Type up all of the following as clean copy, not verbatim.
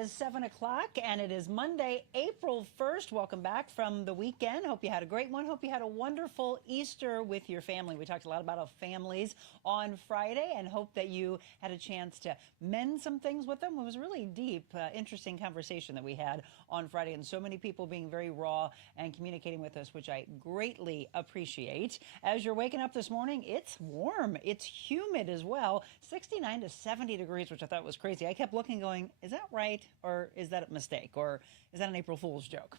is 7 o'clock, and it is Monday, April 1st. Welcome back from the weekend. Hope you had a great one. Hope you had a wonderful Easter with your family. We talked a lot about our families on Friday, and hope that you had a chance to mend some things with them. It was a really deep, interesting conversation that we had on Friday, and so many people being very raw and communicating with us, which I greatly appreciate. As you're waking up this morning, it's warm. It's humid as well. 69 to 70 degrees, which I thought was crazy. I kept looking going, is that right? Or is that a mistake? Or is that an April Fool's joke?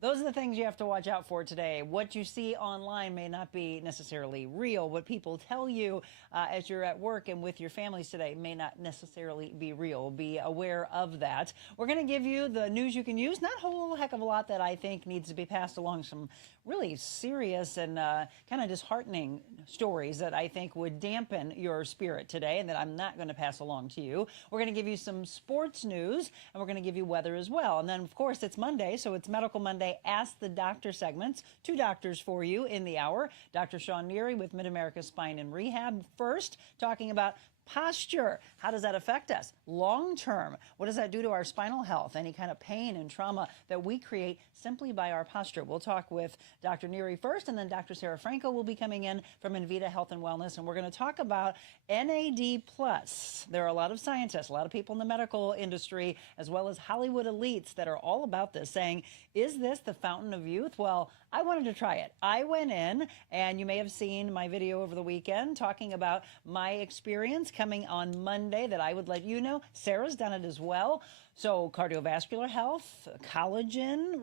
Those are the things you have to watch out for today. What you see online may not be necessarily real. What people tell you as you're at work and with your families today may not necessarily be real. Be aware of that. We're going to give you the news you can use. Not a whole heck of a lot that I think needs to be passed along. Some really serious and kind of disheartening stories that I think would dampen your spirit today and that I'm not going to pass along to you. We're going to give you some sports news, and we're going to give you weather as well. And then, of course, it's Monday, so it's Medical Monday Ask the Doctor segments. Two doctors for you in the hour. Dr. Sean Neary with Mid-America Spine and Rehab. First, talking about posture. How does that affect us long term? What does that do to our spinal health? Any kind of pain and trauma that we create simply by our posture? We'll talk with Dr. Neary first, and then Dr. Sara Franco will be coming in from InVita Health and Wellness, and we're going to talk about NAD Plus. There are a lot of scientists, a lot of people in the medical industry, as well as Hollywood elites that are all about this, saying, is this the fountain of youth? Well, I wanted to try it. I went in, and you may have seen my video over the weekend talking about my experience coming on Monday that I would let you know. Sarah's done it as well. So cardiovascular health, collagen,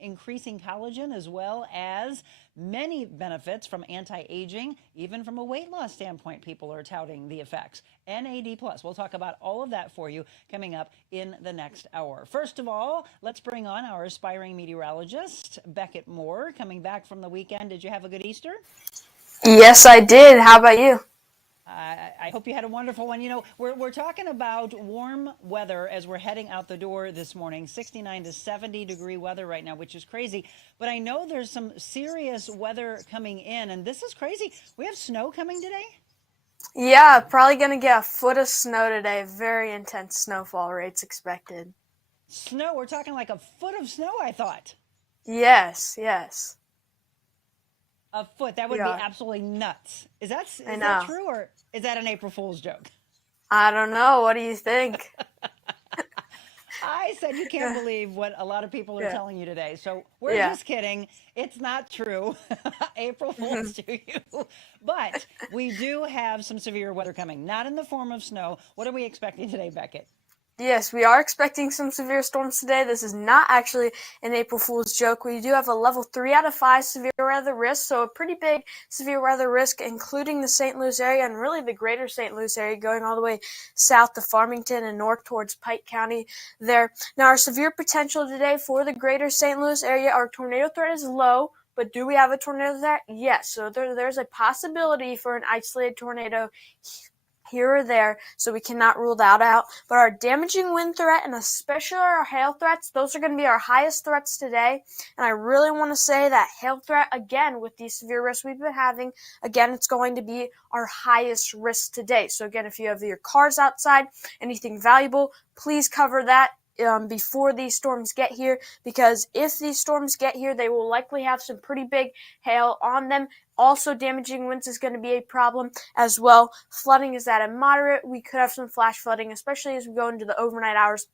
increasing collagen, as well as many benefits from anti-aging, even from a weight loss standpoint, people are touting the effects. NAD Plus. We'll talk about all of that for you coming up in the next hour. First of all, let's bring on our aspiring meteorologist, Beckett Moore, coming back from the weekend. Did you have a good Easter? Yes, I did. How about you? I hope you had a wonderful one. You know, we're talking about warm weather as we're heading out the door this morning, 69 to 70 degree weather right now, which is crazy. But I know there's some serious weather coming in, and this is crazy. We have snow coming today? Yeah, probably going to get a foot of snow today. Very intense snowfall rates expected. Snow? We're talking like a foot of snow, I thought. Yes. A foot. That would be absolutely nuts. Is that true, or is that an April Fool's joke? I don't know. What do you think? I said you can't believe what a lot of people are telling you today. So we're just kidding. It's not true. April Fool's to you. But we do have some severe weather coming, not in the form of snow. What are we expecting today, Beckett? Yes, we are expecting some severe storms today. This is not actually an April Fool's joke. We do have a level 3 out of 5 severe weather risk, so a pretty big severe weather risk, including the St. Louis area and really the greater St. Louis area, going all the way south to Farmington and north towards Pike County there. Now, our severe potential today for the greater St. Louis area, our tornado threat is low. But do we have a tornado threat? Yes. So there's a possibility for an isolated tornado here or there, so we cannot rule that out. But our damaging wind threat and especially our hail threats, those are going to be our highest threats today. And I really want to say that hail threat, again, with these severe risks we've been having, again, it's going to be our highest risk today. So again, if you have your cars outside, anything valuable, please cover that before these storms get here, because if these storms get here, they will likely have some pretty big hail on them. Also, damaging winds is going to be a problem as well. Flooding is at a moderate. We could have some flash flooding, especially as we go into the overnight hours,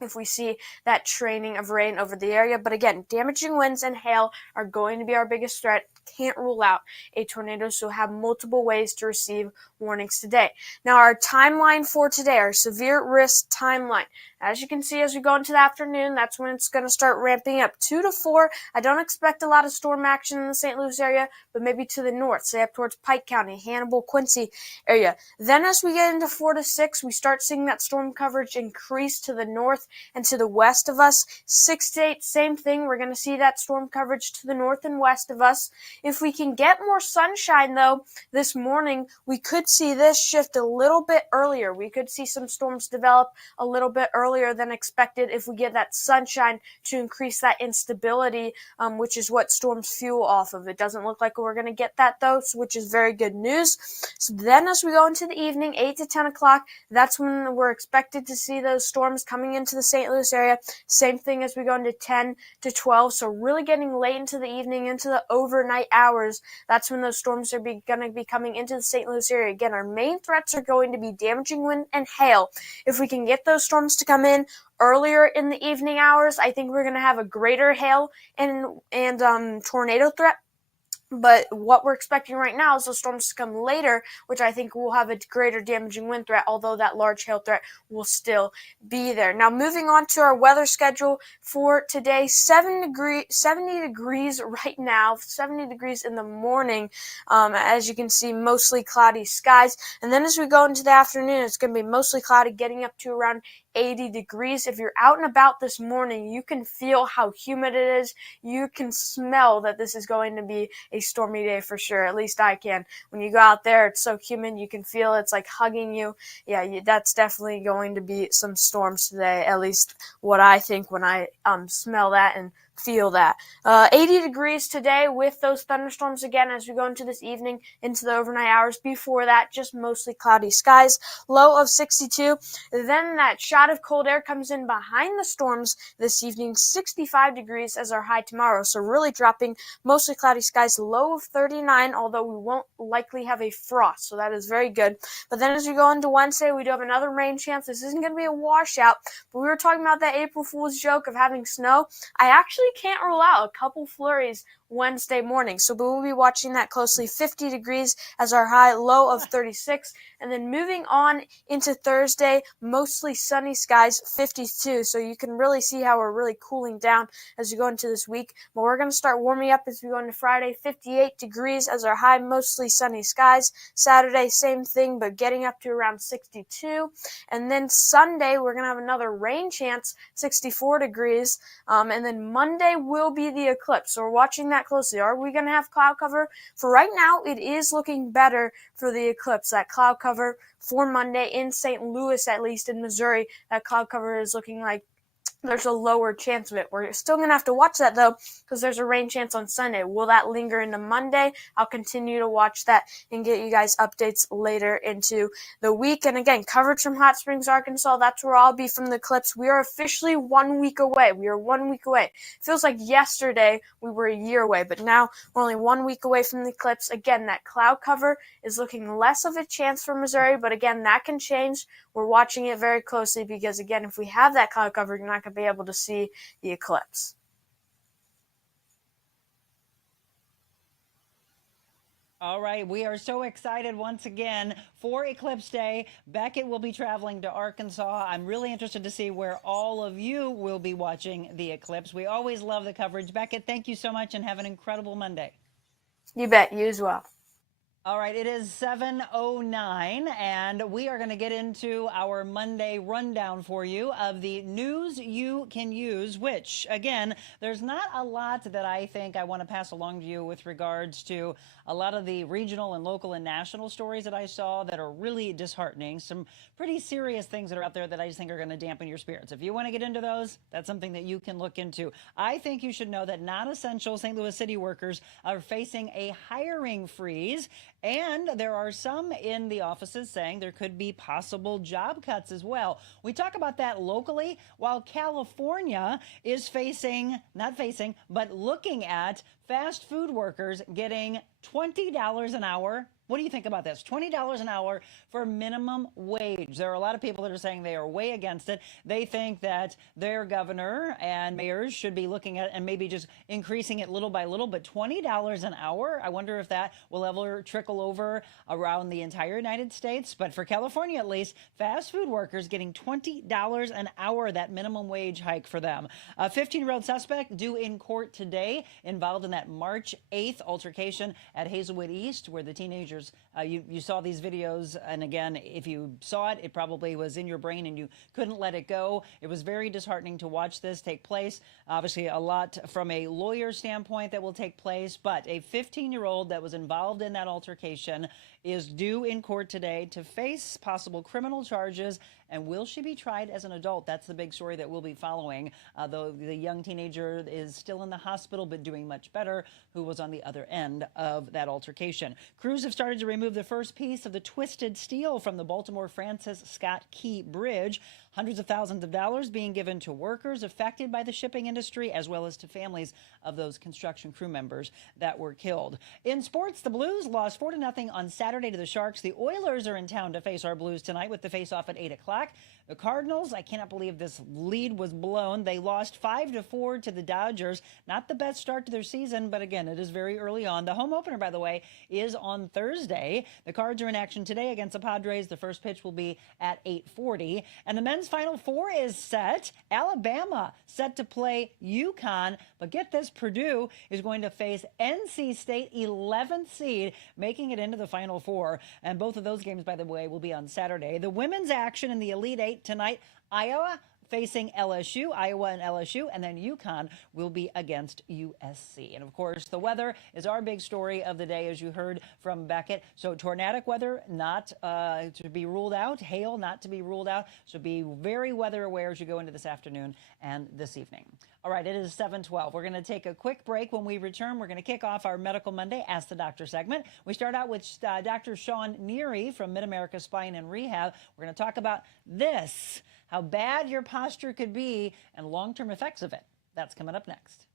if we see that training of rain over the area. But again, damaging winds and hail are going to be our biggest threat. Can't rule out a tornado, so have multiple ways to receive warnings today. Now, our timeline for today, our severe risk timeline. As you can see, as we go into the afternoon, that's when it's going to start ramping up. 2 to 4, I don't expect a lot of storm action in the St. Louis area, but maybe to the north, say up towards Pike County, Hannibal, Quincy area. Then as we get into 4 to 6, we start seeing that storm coverage increase to the north and to the west of us. 6 to 8, same thing. We're going to see that storm coverage to the north and west of us. If we can get more sunshine, though, this morning, we could see this shift a little bit earlier. We could see some storms develop a little bit earlier earlier than expected if we get that sunshine to increase that instability, which is what storms fuel off of. It doesn't look like we're going to get that though, which is very good news. So then as we go into the evening, 8 to 10 o'clock, that's when we're expected to see those storms coming into the St. Louis area. Same thing as we go into 10 to 12. So really getting late into the evening, into the overnight hours, that's when those storms are going to be coming into the St. Louis area. Again, our main threats are going to be damaging wind and hail. If we can get those storms to come in earlier in the evening hours, I think we're going to have a greater hail and tornado threat. But what we're expecting right now is the storms to come later, which I think will have a greater damaging wind threat, although that large hail threat will still be there. Now, moving on to our weather schedule for today, 70 degrees right now, 70 degrees in the morning. As you can see, mostly cloudy skies. And then as we go into the afternoon, it's going to be mostly cloudy, getting up to around 80 degrees. If you're out and about this morning, you can feel how humid it is. You can smell that this is going to be a stormy day for sure. At least I can. When you go out there, it's so humid. You can feel it's like hugging you. Yeah, that's definitely going to be some storms today, at least what I think when I smell that and feel that. 80 degrees today with those thunderstorms again as we go into this evening, into the overnight hours. Before that, just mostly cloudy skies. Low of 62. Then that shot of cold air comes in behind the storms this evening. 65 degrees as our high tomorrow. So really dropping, mostly cloudy skies. Low of 39, although we won't likely have a frost. So that is very good. But then as we go into Wednesday, we do have another rain chance. This isn't going to be a washout. But we were talking about that April Fool's joke of having snow. I actually can't rule out a couple flurries Wednesday morning. So we will be watching that closely. 50 degrees as our high, low of 36. And then moving on into Thursday, mostly sunny skies, 52. So you can really see how we're really cooling down as we go into this week. But we're going to start warming up as we go into Friday, 58 degrees as our high, mostly sunny skies. Saturday, same thing, but getting up to around 62. And then Sunday, we're going to have another rain chance, 64 degrees. And then Monday will be the eclipse. So we're watching that closely. Are we going to have cloud cover? For right now, it is looking better for the eclipse. That cloud cover for Monday in St. Louis, at least in Missouri, that cloud cover is looking like there's a lower chance of it. We're still going to have to watch that, though, because there's a rain chance on Sunday. Will that linger into Monday? I'll continue to watch that and get you guys updates later into the week. And again, coverage from Hot Springs, Arkansas. That's where I'll be from the eclipse. We are officially 1 week away. We are 1 week away. It feels like yesterday we were a year away, but now we're only 1 week away from the eclipse. Again, that cloud cover is looking less of a chance for Missouri, but again, that can change. We're watching it very closely because, again, if we have that cloud cover, you're not going to be able to see the eclipse. All right, we are so excited once again for Eclipse Day. Beckett will be traveling to Arkansas. I'm really interested to see where all of you will be watching the eclipse. We always love the coverage. Beckett, thank you so much and have an incredible Monday. You bet. You as well. All right, it is 7:09, and we are going to get into our Monday rundown for you of the news you can use, which, again, there's not a lot that I think I want to pass along to you with regards to a lot of the regional and local and national stories that I saw that are really disheartening. Some pretty serious things that are out there that I just think are going to dampen your spirits. If you want to get into those, that's something that you can look into. I think you should know that non-essential St. Louis City workers are facing a hiring freeze. And there are some in the offices saying there could be possible job cuts as well. We talk about that locally, while California is but looking at fast food workers getting $20 an hour. What do you think about this? $20 an hour for minimum wage. There are a lot of people that are saying they are way against it. They think that their governor and mayors should be looking at and maybe just increasing it little by little, but $20 an hour, I wonder if that will ever trickle over around the entire United States. But for California, at least, fast food workers getting $20 an hour, that minimum wage hike for them. A 15-year-old suspect due in court today involved in that March 8th altercation at Hazelwood East, where the teenagers, you saw these videos, and again, if you saw it, it probably was in your brain and you couldn't let it go. It was very disheartening to watch this take place. Obviously, a lot from a lawyer standpoint that will take place, but a 15-year-old that was involved in that altercation is due in court today to face possible criminal charges And will she be tried as an adult? That's the big story that we'll be following. Though the young teenager is still in the hospital, but doing much better, who was on the other end of that altercation. Crews have started to remove the first piece of the twisted steel from the Baltimore Francis Scott Key Bridge. Hundreds of thousands of dollars being given to workers affected by the shipping industry, as well as to families of those construction crew members that were killed. In sports, the Blues lost 4-0 on Saturday to the Sharks. The Oilers are in town to face our Blues tonight with the face-off at 8 o'clock. The Cardinals, I cannot believe this lead was blown. They lost 5-4 to the Dodgers. Not the best start to their season, but again, it is very early on. The home opener, by the way, is on Thursday. The Cards are in action today against the Padres. The first pitch will be at 8:40. And the men's Final Four is set. Alabama set to play UConn, but get this, Purdue is going to face NC State, 11th seed, making it into the Final Four. And both of those games, by the way, will be on Saturday. The women's action in the Elite Eight tonight, Iowa facing LSU, Iowa and LSU, and then UConn will be against USC. And of course, the weather is our big story of the day, as you heard from Beckett. So tornadic weather not to be ruled out, hail not to be ruled out. So be very weather aware as you go into this afternoon and this evening. All right, it is 7:12. We're going to take a quick break. When we return, we're going to kick off our Medical Monday Ask the Doctor segment. We start out with Dr. Sean Neary from Mid-America Spine and Rehab. We're going to talk about this, how bad your posture could be and long-term effects of it. That's coming up next.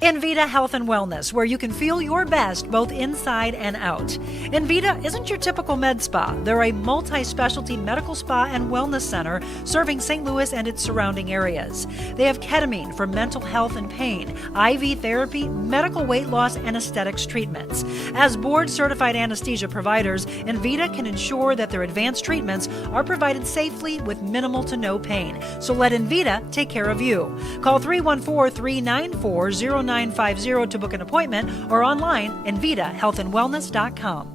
InVita Health and Wellness, where you can feel your best both inside and out. InVita isn't your typical med spa. They're a multi-specialty medical spa and wellness center serving St. Louis and its surrounding areas. They have ketamine for mental health and pain, IV therapy, medical weight loss, and aesthetics treatments. As board-certified anesthesia providers, InVita can ensure that their advanced treatments are provided safely with minimal to no pain. So let InVita take care of you. Call 314-394-0950 to book an appointment or online InVitaHealthandWellness.com.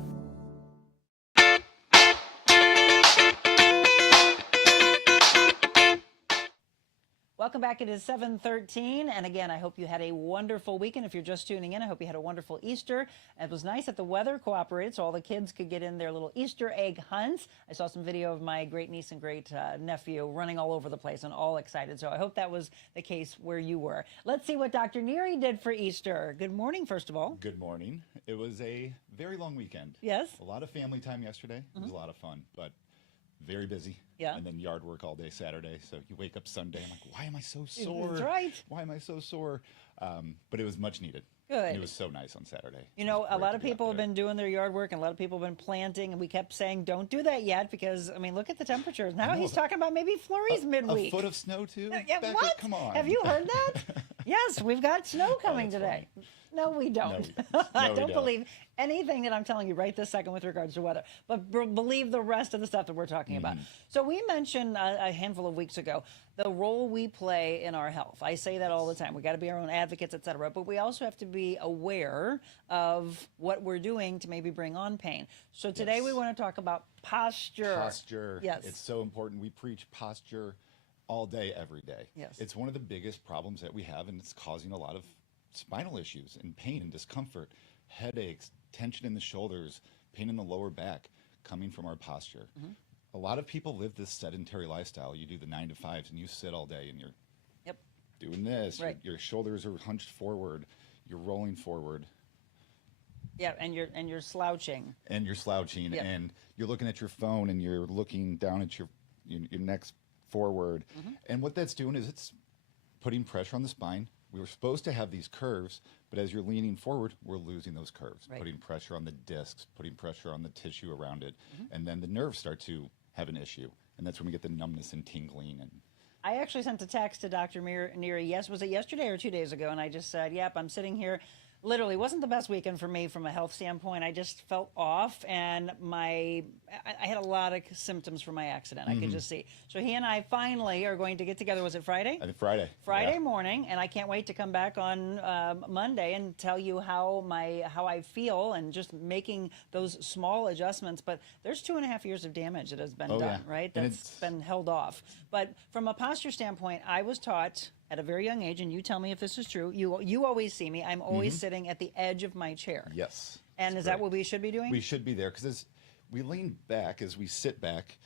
Welcome back. It is 7:13. And again, I hope you had a wonderful weekend. If you're just tuning in, I hope you had a wonderful Easter. It was nice that the weather cooperated so all the kids could get in their little Easter egg hunts. I saw some video of my great niece and great nephew running all over the place and all excited. So I hope that was the case where you were. Let's see what Dr. Neary did for Easter. Good morning, first of all. Good morning. It was a very long weekend. Yes. A lot of family time yesterday. It was a lot of fun, but very busy. Yeah. And then yard work all day Saturday. So you wake up Sunday, I'm like, why am I so sore? That's right. Why am I so sore? But it was much needed. Good. And it was so nice on Saturday. You know, a lot of people have been doing their yard work and a lot of people have been planting, and we kept saying, don't do that yet because, I mean, look at the temperatures. Now he's talking about maybe flurries midweek. A foot of snow, too? Yeah, Becca, what? come on. Have you heard that? Yes, we've got snow coming today. Funny. No, we don't. No, I we don't don't. believe anything that I'm telling you right this second with regards to weather, but believe the rest of the stuff that we're talking about. So we mentioned a handful of weeks ago the role we play in our health. I say that all the time. We got to be our own advocates, et cetera, but we also have to be aware of what we're doing to maybe bring on pain. So today we want to talk about posture. Posture. Yes. It's so important. We preach posture all day, every day. Yes. It's one of the biggest problems that we have, and it's causing a lot of spinal issues and pain and discomfort, headaches, tension in the shoulders, pain in the lower back coming from our posture. A lot of people live this sedentary lifestyle. You do the 9 to 5s and you sit all day and you're doing this. Right. Your shoulders are hunched forward. You're rolling forward. Yeah, and you're slouching. And you're slouching and you're looking at your phone and you're looking down at your neck's forward. And what that's doing is it's putting pressure on the spine. We were supposed to have these curves, but as you're leaning forward, we're losing those curves, putting pressure on the discs, putting pressure on the tissue around it, and then the nerves start to have an issue, and that's when we get the numbness and tingling. And I actually sent a text to Dr. Neary, was it yesterday or 2 days ago, and I just said, yep, I'm sitting here. Literally, wasn't the best weekend for me from a health standpoint. I just felt off, and I had a lot of symptoms from my accident. I could just see. So he and I finally are going to get together. Was it Friday? I think Friday. Friday morning, and I can't wait to come back on Monday and tell you how I feel and just making those small adjustments. But there's 2.5 years of damage that has been done, right? That's been held off. But from a posture standpoint, I was taught at a very young age, and you tell me if this is true, you always see me, I'm always sitting at the edge of my chair. Yes. And is that what we should be doing? We should be there because as we lean back, as we sit back,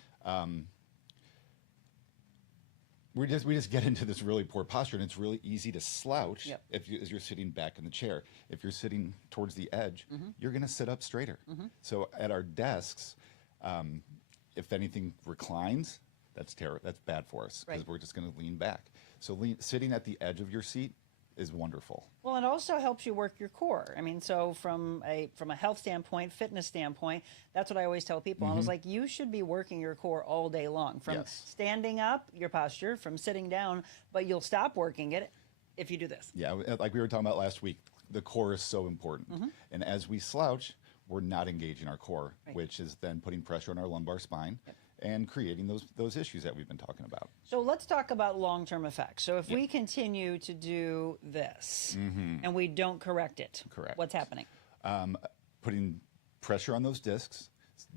we just get into this really poor posture, and it's really easy to slouch as you're sitting back in the chair. If you're sitting towards the edge, you're going to sit up straighter. So at our desks, if anything reclines, that's bad for us because we're just going to lean back. So sitting at the edge of your seat is wonderful. Well, it also helps you work your core. I mean, so from a health standpoint, fitness standpoint, that's what I always tell people. I was like, you should be working your core all day long, from standing up, your posture, from sitting down, but you'll stop working it if you do this. Yeah, like we were talking about last week, the core is so important. And as we slouch, we're not engaging our core, which is then putting pressure on our lumbar spine and creating those issues that we've been talking about. So let's talk about long-term effects. So if we continue to do this and we don't correct it, what's happening? Putting pressure on those discs,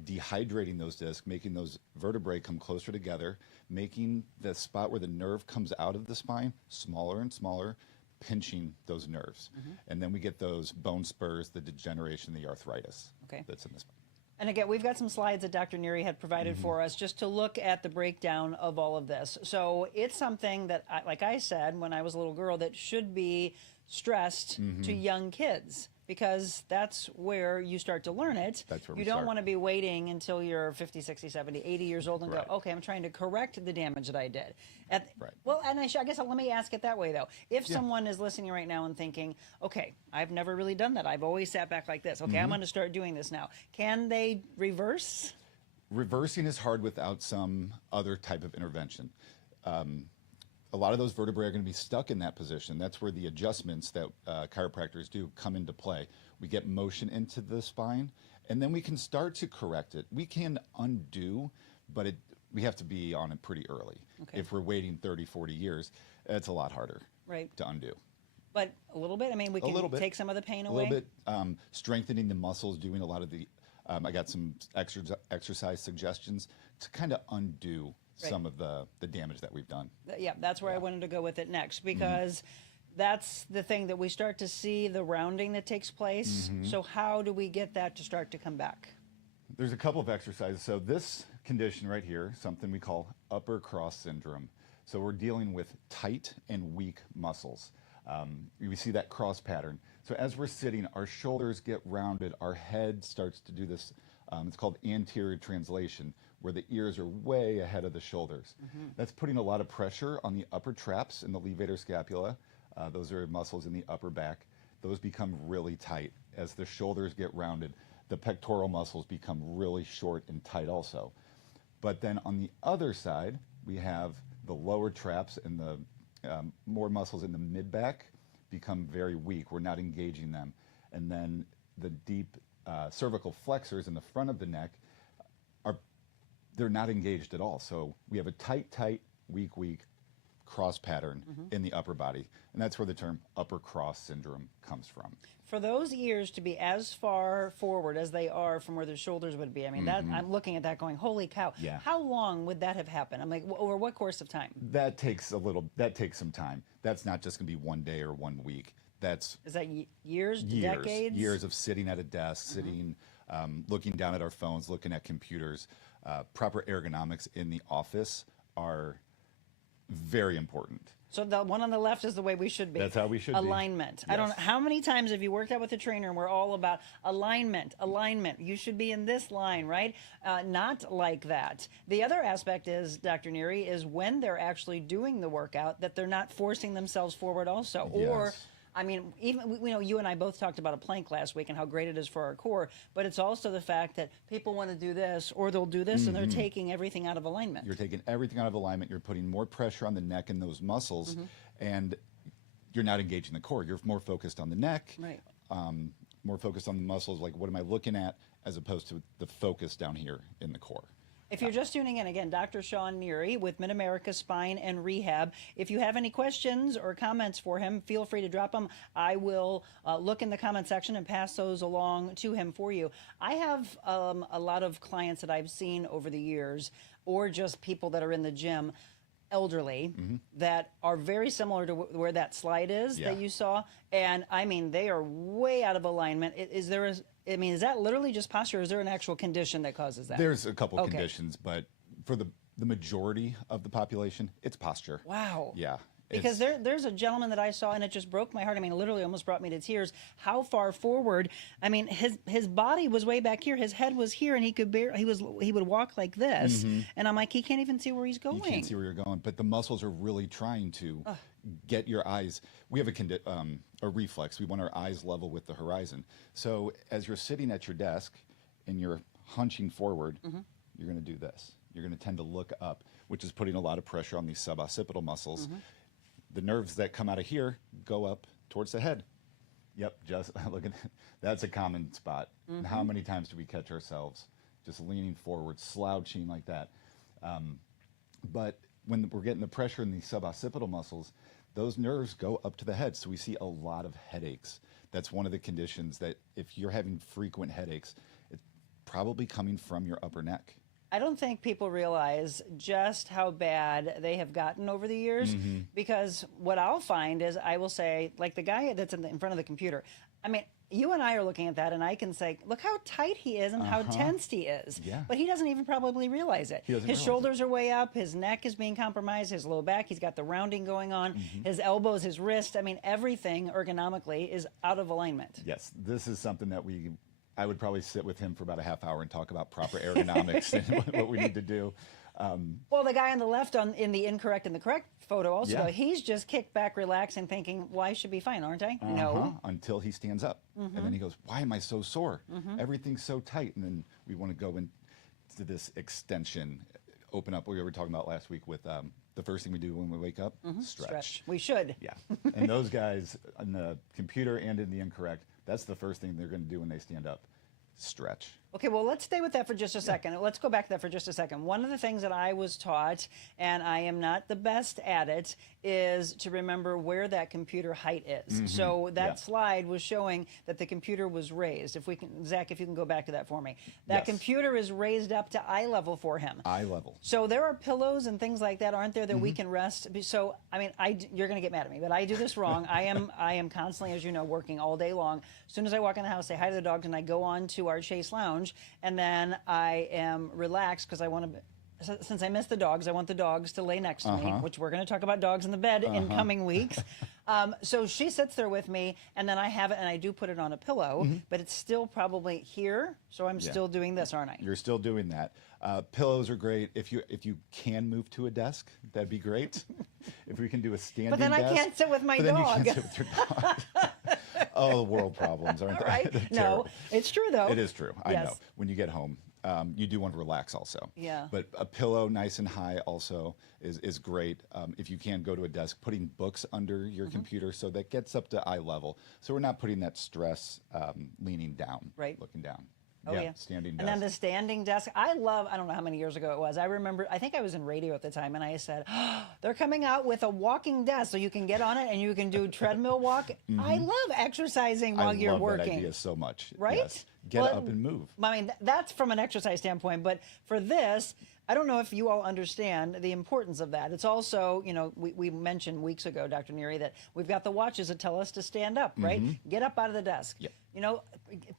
dehydrating those discs, making those vertebrae come closer together, making the spot where the nerve comes out of the spine smaller and smaller, pinching those nerves. And then we get those bone spurs, the degeneration, the arthritis that's in the spine. And again, we've got some slides that Dr. Neary had provided for us just to look at the breakdown of all of this. So it's something that, like I said, when I was a little girl, that should be stressed to young kids, because that's where you start to learn it. That's where you don't want to be waiting until you're 50, 60, 70, 80 years old and go, okay, I'm trying to correct the damage that I did. Well, and I guess let me ask it that way, though. If someone is listening right now and thinking, okay, I've never really done that. I've always sat back like this. Okay, I'm going to start doing this now. Can they reverse? Reversing is hard without some other type of intervention. A lot of those vertebrae are going to be stuck in that position. That's where the adjustments that chiropractors do come into play. We get motion into the spine, and then we can start to correct it. We can undo, but we have to be on it pretty early. If we're waiting 30, 40 years, it's a lot harder to undo. But a little bit? I mean, we can take some of the pain away? A little bit. Strengthening the muscles, doing a lot of the, I got some exercise suggestions to kind of undo some of the damage that we've done. Yeah, that's where I wanted to go with it next, because that's the thing that we start to see, the rounding that takes place. So how do we get that to start to come back? There's a couple of exercises. So this condition right here, something we call upper cross syndrome. So we're dealing with tight and weak muscles. We see that cross pattern. So as we're sitting, our shoulders get rounded, our head starts to do this, it's called anterior translation, where the ears are way ahead of the shoulders. That's putting a lot of pressure on the upper traps and the levator scapula. Those are muscles in the upper back. Those become really tight. As the shoulders get rounded, the pectoral muscles become really short and tight also. But then on the other side, we have the lower traps and the more muscles in the mid-back become very weak. We're not engaging them. And then the deep cervical flexors in the front of the neck, they're not engaged at all. So we have a tight, weak cross pattern in the upper body. And that's where the term upper cross syndrome comes from. For those ears to be as far forward as they are from where their shoulders would be, I mean, that I'm looking at that going, holy cow. How long would that have happened? I'm like, over what course of time? That takes some time. That's not just going to be one day or 1 week. Is that years, decades? Years of sitting at a desk, sitting, looking down at our phones, looking at computers. Proper ergonomics in the office are very important. So the one on the left is the way we should be. That's how we should be. Alignment. I don't know how many times have you worked out with a trainer and we're all about alignment. You should be in this line, right? Not like that. The other aspect is, Dr. Neary, is when they're actually doing the workout, that they're not forcing themselves forward also. Or, I mean, even you and I both talked about a plank last week and how great it is for our core, but it's also the fact that people want to do this or they'll do this and they're taking everything out of alignment. You're taking everything out of alignment. You're putting more pressure on the neck and those muscles, and you're not engaging the core. You're more focused on the neck, more focused on the muscles, like what am I looking at, as opposed to the focus down here in the core. If you're just tuning in, again, Dr. Sean Neary with Mid-America Spine and Rehab. If you have any questions or comments for him, feel free to drop them. I will look in the comment section and pass those along to him for you. I have a lot of clients that I've seen over the years, or just people that are in the gym. elderly that are very similar to where that slide is Yeah. that you saw, and I mean they are way out of alignment. Is that literally just posture, or is there an actual condition that causes that? There's a couple Okay. conditions, but for the majority of the population, it's posture. Wow. Yeah. Because there's a gentleman that I saw, and it just broke my heart. I mean, it literally almost brought me to tears. How far forward? I mean, his body was way back here. His head was here, and he would walk like this. And I'm like, he can't even see where he's going. You can't see where you're going, but the muscles are really trying to get your eyes. We have a reflex. We want our eyes level with the horizon. So as you're sitting at your desk and you're hunching forward, you're going to do this. You're going to tend to look up, which is putting a lot of pressure on these suboccipital muscles. The nerves that come out of here go up towards the head. Yep, just look at that. That's a common spot. And how many times do we catch ourselves just leaning forward, slouching like that? But when we're getting the pressure in these suboccipital muscles, those nerves go up to the head. So we see a lot of headaches. That's one of the conditions that if you're having frequent headaches, it's probably coming from your upper neck. I don't think people realize just how bad they have gotten over the years, because what I'll find is I will say, like the guy that's in front of the computer, I mean, you and I are looking at that, and I can say, look how tight he is and how tensed he is. Yeah. But he doesn't even probably realize it. His shoulders are way up. His neck is being compromised. His low back, he's got the rounding going on. His elbows, his wrist. I mean, everything ergonomically is out of alignment. Yes, this is something that I would probably sit with him for about a half hour and talk about proper ergonomics and what we need to do. Well, the guy on the left in the incorrect and the correct photo also, Yeah. though, he's just kicked back, relaxing, thinking, well, I should be fine, aren't I? No. Until he stands up. And then he goes, why am I so sore? Everything's so tight. And then we want to go into this extension, open up what we were talking about last week with the first thing we do when we wake up, stretch. We should. Yeah. And those guys on the computer and in the incorrect, that's the first thing they're going to do when they stand up, stretch. Okay, well, let's stay with that for just a second. Let's go back to that for just a second. One of the things that I was taught, and I am not the best at it, is to remember where that computer height is. So that slide was showing that the computer was raised. If we can, Zach, if you can go back to that for me. That Yes. computer is raised up to eye level for him. Eye level. So there are pillows and things like that, aren't there, that we can rest? So, I mean, you're going to get mad at me, but I do this wrong. I am constantly, as you know, working all day long. As soon as I walk in the house, say hi to the dogs, and I go on to our Chase Lounge, and then I am relaxed because I want to, since I miss the dogs, I want the dogs to lay next to me, which we're going to talk about dogs in the bed in coming weeks. So she sits there with me, and then I have it, and I do put it on a pillow, but it's still probably here, so I'm still doing this, aren't I? You're still doing that. Pillows are great. If you can move to a desk, that'd be great. If we can do a standing desk. But then I can't sit with my but then dog. you can't sit with your dog. Oh, the world problems, aren't All they? right. They're No, terrible. it's true, though. It is true. I Yes. know. When you get home, you do want to relax also. Yeah. But a pillow nice and high also is great. If you can go to a desk, putting books under your computer so that gets up to eye level. So we're not putting that stress leaning down, Right. looking down. Oh, yeah. Standing And desk. then the standing desk. I don't know how many years ago it was. I remember, I think I was in radio at the time, and I said, they're coming out with a walking desk so you can get on it and you can do treadmill walk. I love exercising while you're I love working. that idea so much. Right? Yes. Get Well, up and move. I mean, that's from an exercise standpoint, but for this, I don't know if you all understand the importance of that. It's also, you know, we mentioned weeks ago, Dr. Neary, that we've got the watches that tell us to stand up, right? Get up out of the desk. Yep. You know,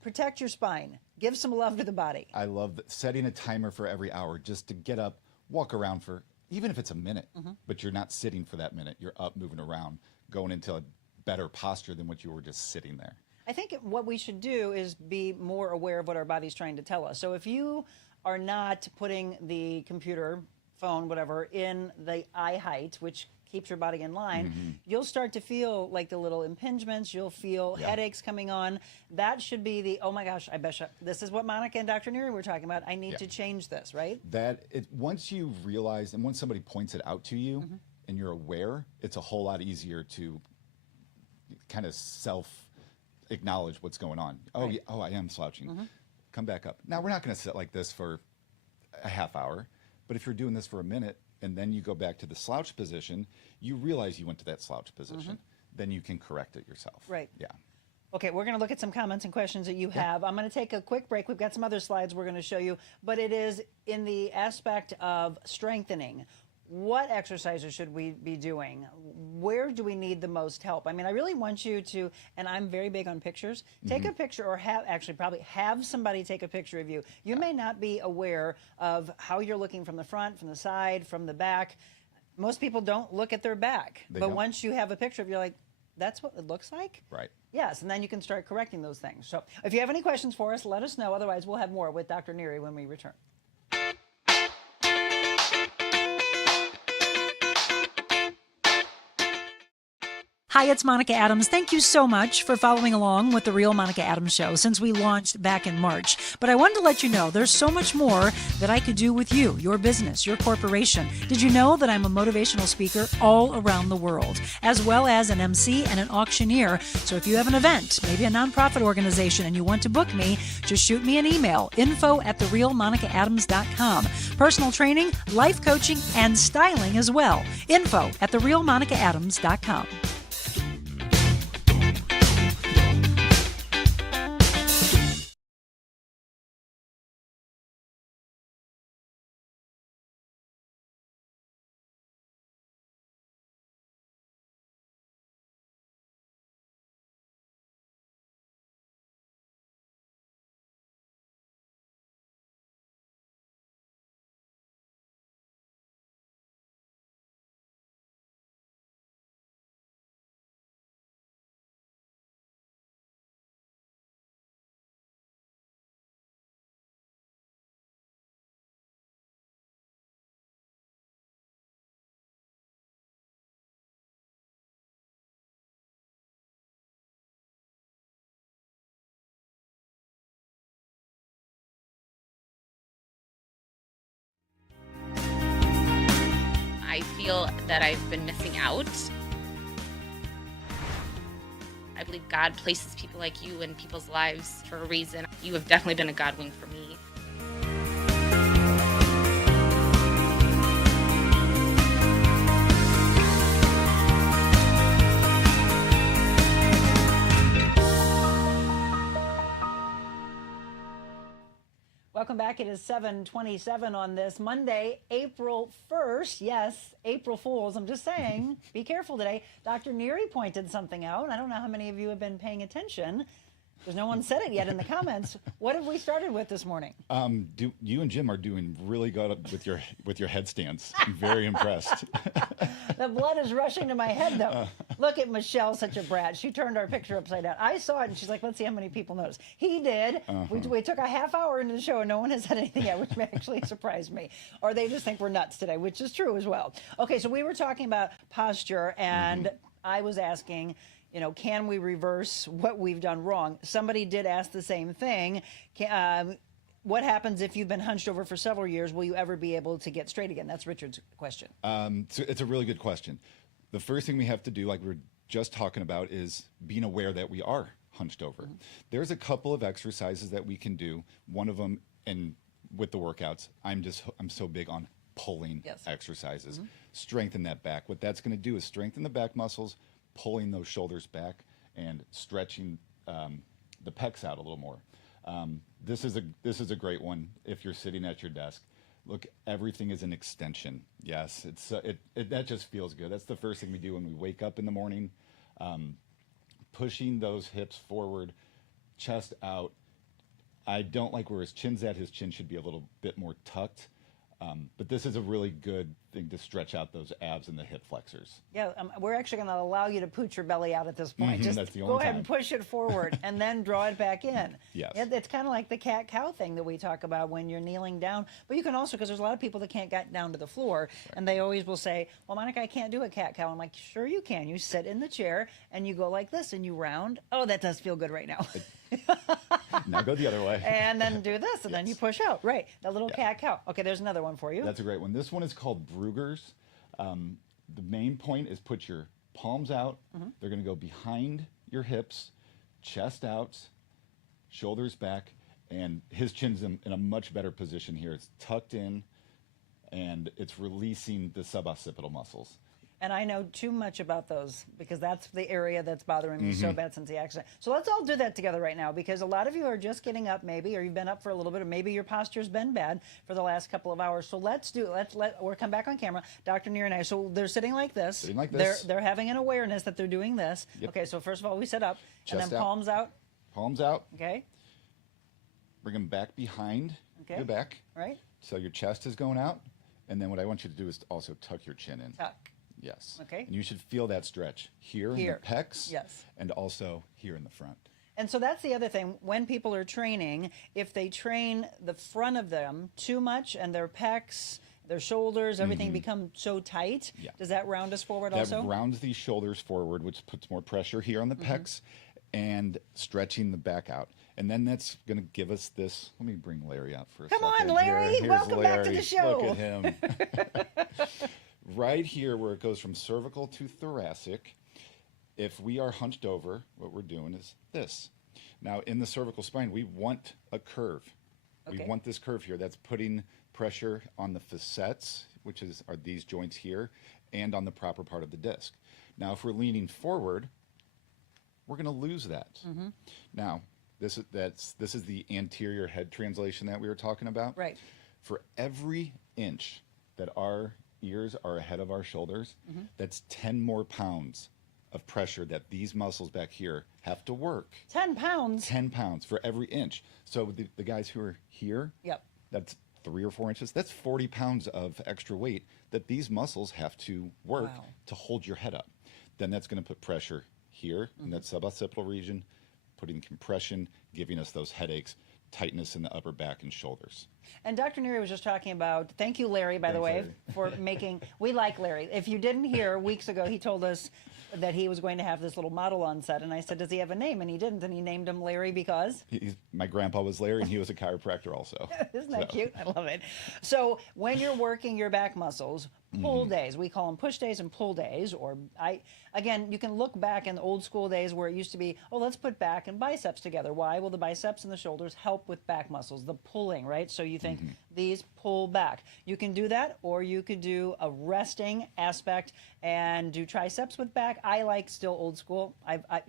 protect your spine. Give some love to the body. I love setting a timer for every hour just to get up, walk around for, even if it's a minute, but you're not sitting for that minute. You're up, moving around, going into a better posture than what you were just sitting there. I think what we should do is be more aware of what our body's trying to tell us. So if you are not putting the computer, phone, whatever, in the eye height, which keeps your body in line, you'll start to feel like the little impingements. You'll feel headaches coming on. That should be the, oh my gosh, I bet this is what Monica and Dr. Neary were talking about. I need to change this, right? Once you realize, and once somebody points it out to you and you're aware, it's a whole lot easier to kind of acknowledge what's going on. Oh, Right. I am slouching. Come back up. Now, we're not going to sit like this for a half hour, but if you're doing this for a minute and then you go back to the slouch position, you realize you went to that slouch position. Then you can correct it yourself. Right. Yeah. Okay, we're going to look at some comments and questions that you have. I'm going to take a quick break. We've got some other slides we're going to show you, but it is in the aspect of strengthening. what exercises should we be doing? Where do we need the most help? I mean, I really want you to, and I'm very big on pictures, take a picture, or probably have somebody take a picture of you. You may not be aware of how you're looking from the front, from the side, from the back. Most people don't look at their back. But once you have a picture of you, you're like, that's what it looks like? Right. Yes, and then you can start correcting those things. So if you have any questions for us, let us know. Otherwise, we'll have more with Dr. Neary when we return. Hi, it's Monica Adams. Thank you so much for following along with The Real Monica Adams Show since we launched back in March. But I wanted to let you know there's so much more that I could do with you, your business, your corporation. Did you know that I'm a motivational speaker all around the world, as well as an MC and an auctioneer? So if you have an event, maybe a nonprofit organization, and you want to book me, just shoot me an email, info@TheRealMonicaAdams.com. Personal training, life coaching, and styling as well. Info@TheRealMonicaAdams.com. I feel that I've been missing out. I believe God places people like you in people's lives for a reason. You have definitely been a God wing for me. Welcome back. It is 7:27 on this Monday, April 1st. Yes, April Fools. I'm just saying, be careful today. Dr. Neary pointed something out. I don't know how many of you have been paying attention, because no one said it yet in the comments. What have we started with this morning? You and Jim are doing really good with your headstands. I'm very impressed. The blood is rushing to my head, though. Look at Michelle, such a brat. She turned our picture upside down. I saw it, and she's like, let's see how many people notice. He did. We took a half hour into the show, and no one has said anything yet, which actually surprised me. Or they just think we're nuts today, which is true as well. Okay, so we were talking about posture, and I was asking, can we reverse what we've done wrong? Somebody did ask the same thing. What happens if you've been hunched over for several years? Will you ever be able to get straight again? That's Richard's question. So it's a really good question. The first thing we have to do, like we were just talking about, is being aware that we are hunched over. There's a couple of exercises that we can do. One of them, and with the workouts, I'm so big on pulling exercises. Strengthen that back. What that's going to do is strengthen the back muscles, pulling those shoulders back, and stretching the pecs out a little more. This is a great one if you're sitting at your desk. Look, everything is an extension. Yes, that just feels good. That's the first thing we do when we wake up in the morning. Pushing those hips forward, chest out. I don't like where his chin's at. His chin should be a little bit more tucked. But this is a really good thing to stretch out those abs and the hip flexors. Yeah, we're actually going to allow you to pooch your belly out at this point. Just that's the go only ahead time. and push it forward and then draw it back in. Yes. It's kind of like the cat-cow thing that we talk about when you're kneeling down. But you can also, because there's a lot of people that can't get down to the floor, and they always will say, well, Monica, I can't do a cat-cow. I'm like, sure you can. You sit in the chair, and you go like this, and you round. Oh, that does feel good right now. Now go the other way. And then do this, and then you push out. Right, that little cat-cow. Okay, there's another one for you. That's a great one. This one is called Brugger's. The main point is put your palms out. They're going to go behind your hips, chest out, shoulders back, and his chin's in a much better position here. It's tucked in, and it's releasing the suboccipital muscles. And I know too much about those because that's the area that's bothering me so bad since the accident. So let's all do that together right now, because a lot of you are just getting up maybe, or you've been up for a little bit, or maybe your posture's been bad for the last couple of hours. So we'll come back on camera, Dr. Neary and I. So they're sitting like this. Sitting like this. They're having an awareness that they're doing this. Yep. Okay, so first of all, we sit up, Chest and then out. palms out. Palms out. Okay, Bring them back behind Okay. your back. right? So your chest is going out. And then what I want you to do is to also tuck your chin in. Tuck. Yes. Okay. And you should feel that stretch here in Here. the pecs. Yes. And also here in the front. And so that's the other thing. When people are training, if they train the front of them too much and their pecs, their shoulders, everything become so tight, Yeah. does that round us forward That also? rounds these shoulders forward, which puts more pressure here on the pecs and stretching the back out. And then that's going to give us this. Let me bring Larry out for a Come second. on, Larry. Here's Welcome back to the Larry. show. Look at him. Right here where it goes from cervical to thoracic, if we are hunched over, what we're doing is this. Now, in the cervical spine, we want a curve. Okay. We want this curve here. That's putting pressure on the facets, which are these joints here, and on the proper part of the disc. Now, if we're leaning forward, we're going to lose that. Now, this is the anterior head translation that we were talking about. Right. For every inch that our ears are ahead of our shoulders, that's 10 more pounds of pressure that these muscles back here have to work. 10 pounds. 10 pounds for every inch. So the guys who are here, Yep. that's 3 or 4 inches. That's 40 pounds of extra weight that these muscles have to work Wow. to hold your head up. Then that's going to put pressure here in that suboccipital region, putting compression, giving us those headaches, tightness in the upper back and shoulders. And Dr. Neary was just talking about, thank you, Larry, by the Thanks, way, for making, we like Larry. If you didn't hear, weeks ago, he told us that he was going to have this little model on set. And I said, does he have a name? And he didn't. And he named him Larry because? My grandpa was Larry, and he was a chiropractor also. Isn't that cute? I love it. So when you're working your back muscles, pull days, we call them push days and pull days, or again, you can look back in the old school days where it used to be, oh, let's put back and biceps together. Why? Well, the biceps and the shoulders help with back muscles, the pulling, right? So you think these pull back. You can do that, or you could do a resting aspect and do triceps with back. I like still old school.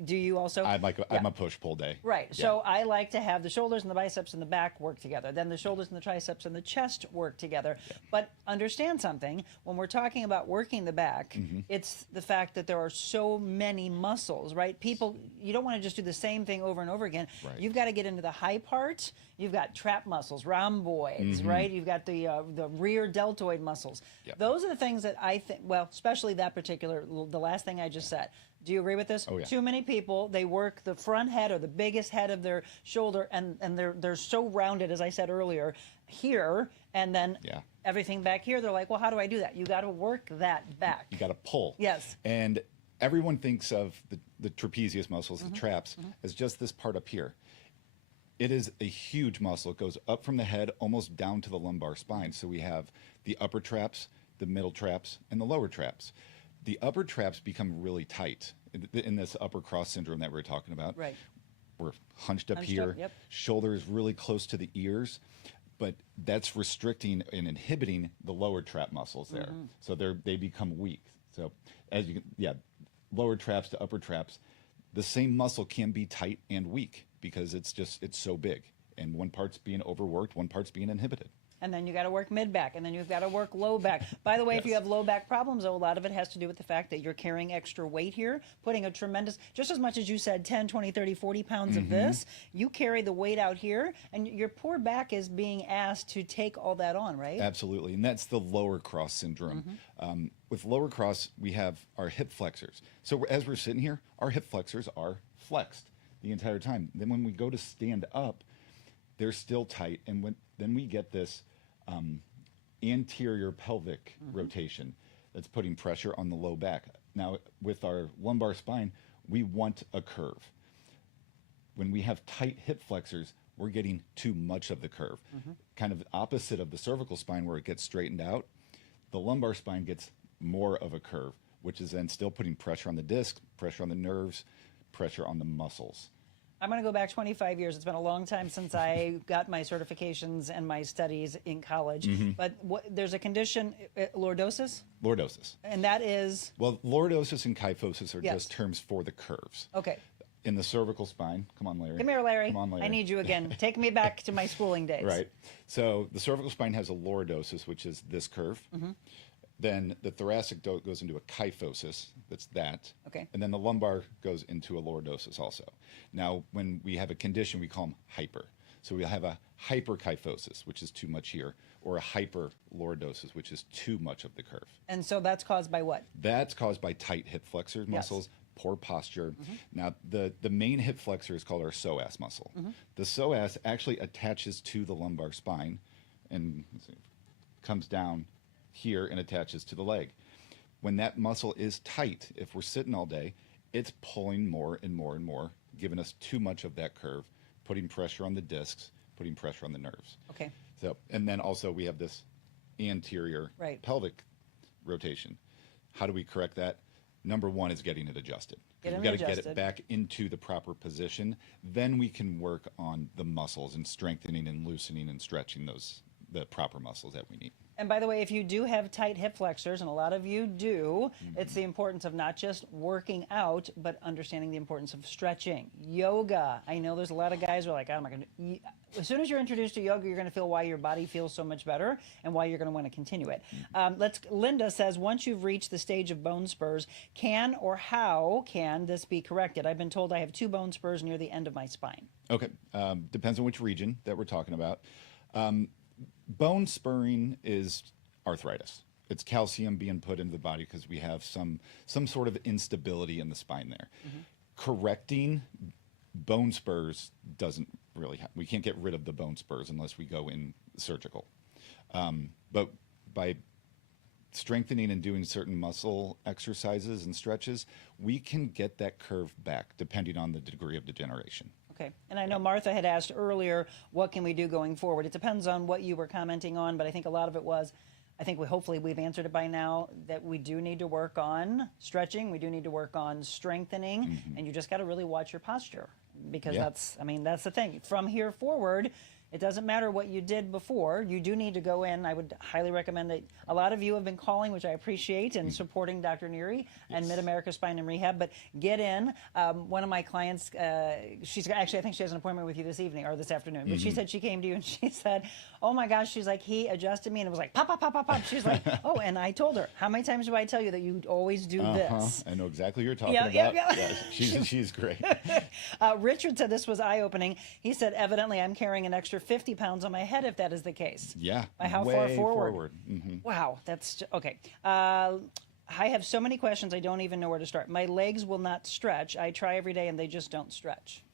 Do you also? I'm a push-pull day. Right. Yeah. So I like to have the shoulders and the biceps and the back work together. Then the shoulders and the triceps and the chest work together. Yeah. But understand something. When we're talking about working the back, it's the fact that there are so many muscles, right? People, you don't want to just do the same thing over and over again. Right. You've got to get into the high part. You've got trap muscles, rhomboids, right? You've got the rear deltoid muscles. Yep. Those are the things that I think, well, especially that particular, the last thing I just said. Do you agree with this? Oh, yeah. Too many people, they work the front head or the biggest head of their shoulder, and they're so rounded, as I said earlier, here, and then everything back here. They're like, well, how do I do that? You got to work that back. You got to pull. Yes. And everyone thinks of the trapezius muscles, the traps, as just this part up here. It is a huge muscle. It goes up from the head almost down to the lumbar spine. So we have the upper traps, the middle traps, and the lower traps. The upper traps become really tight in this upper cross syndrome that we're talking about. Right. We're hunched up here, yep. shoulders really close to the ears, but that's restricting and inhibiting the lower trap muscles there. So they become weak. So as you can, lower traps to upper traps, the same muscle can be tight and weak because it's so big. And one part's being overworked, one part's being inhibited. And then you got to work mid back, and then you've got to work low back. By the way, if you have low back problems, though, a lot of it has to do with the fact that you're carrying extra weight here, putting a tremendous, just as much as you said, 10, 20, 30, 40 pounds of this, you carry the weight out here, and your poor back is being asked to take all that on, right? Absolutely, and that's the lower cross syndrome. With lower cross, we have our hip flexors. So as we're sitting here, our hip flexors are flexed the entire time. Then when we go to stand up, they're still tight, and then we get this anterior pelvic rotation that's putting pressure on the low back. Now, with our lumbar spine, we want a curve. When we have tight hip flexors, we're getting too much of the curve. Kind of opposite of the cervical spine where it gets straightened out, the lumbar spine gets more of a curve, which is then still putting pressure on the disc, pressure on the nerves, pressure on the muscles. I'm going to go back 25 years. It's been a long time since I got my certifications and my studies in college. But there's a condition, lordosis? Lordosis. And that is? Well, lordosis and kyphosis are Yes. just terms for the curves. Okay. In the cervical spine, come on, Larry. Come here, Larry. Come on, Larry. I need you again. Take me back to my schooling days. Right. So the cervical spine has a lordosis, which is this curve. Then the thoracic goes into a kyphosis, that's that. Okay. And then the lumbar goes into a lordosis also. Now, when we have a condition, we call them hyper. So we'll have a hyperkyphosis, which is too much here, or a hyperlordosis, which is too much of the curve. And so that's caused by what? That's caused by tight hip flexor muscles, poor posture. Now, the main hip flexor is called our psoas muscle. The psoas actually attaches to the lumbar spine and let's see, comes down here and attaches to the leg. When that muscle is tight, if we're sitting all day, it's pulling more and more and more, giving us too much of that curve, putting pressure on the discs, putting pressure on the nerves. Okay. So, and then also we have this anterior pelvic rotation. How do we correct that? Number one is getting it adjusted. We've got to get it back into the proper position. Then we can work on the muscles and strengthening and loosening and stretching the proper muscles that we need. And by the way, if you do have tight hip flexors, and a lot of you do, it's the importance of not just working out, but understanding the importance of stretching. Yoga. I know there's a lot of guys who are like, oh, I'm not going to. As soon as you're introduced to yoga, you're going to feel why your body feels so much better and why you're going to want to continue it. Linda says, once you've reached the stage of bone spurs, can or how can this be corrected? I've been told I have 2 bone spurs near the end of my spine. Okay. Depends on which region that we're talking about. Bone spurring is arthritis. It's calcium being put into the body because we have some sort of instability in the spine there. Correcting bone spurs doesn't really we can't get rid of the bone spurs unless we go in surgical. But by strengthening and doing certain muscle exercises and stretches, we can get that curve back depending on the degree of degeneration. Okay. And I know Martha had asked earlier, what can we do going forward? It depends on what you were commenting on, but I think a lot of it was, I think hopefully we've answered it by now, that we do need to work on stretching, we do need to work on strengthening, and you just got to really watch your posture, because that's the thing. From here forward, it doesn't matter what you did before. You do need to go in. I would highly recommend that. A lot of you have been calling, which I appreciate, and supporting Dr. Neary and Mid-America Spine and Rehab. But get in. One of my clients, she's actually, I think she has an appointment with you this evening or this afternoon. But she said she came to you and she said, oh my gosh, she's like, he adjusted me and it was like pop, pop, pop, pop, pop. She's like, oh, and I told her, how many times do I tell you that you always do this? I know exactly what you're talking about. Yeah, she's great. Richard said this was eye-opening. He said, evidently, I'm carrying an extra 50 pounds on my head if that is the case. Yeah. By how way far forward? Mm-hmm. Wow, that's okay. I have so many questions, I don't even know where to start. My legs will not stretch. I try every day and they just don't stretch.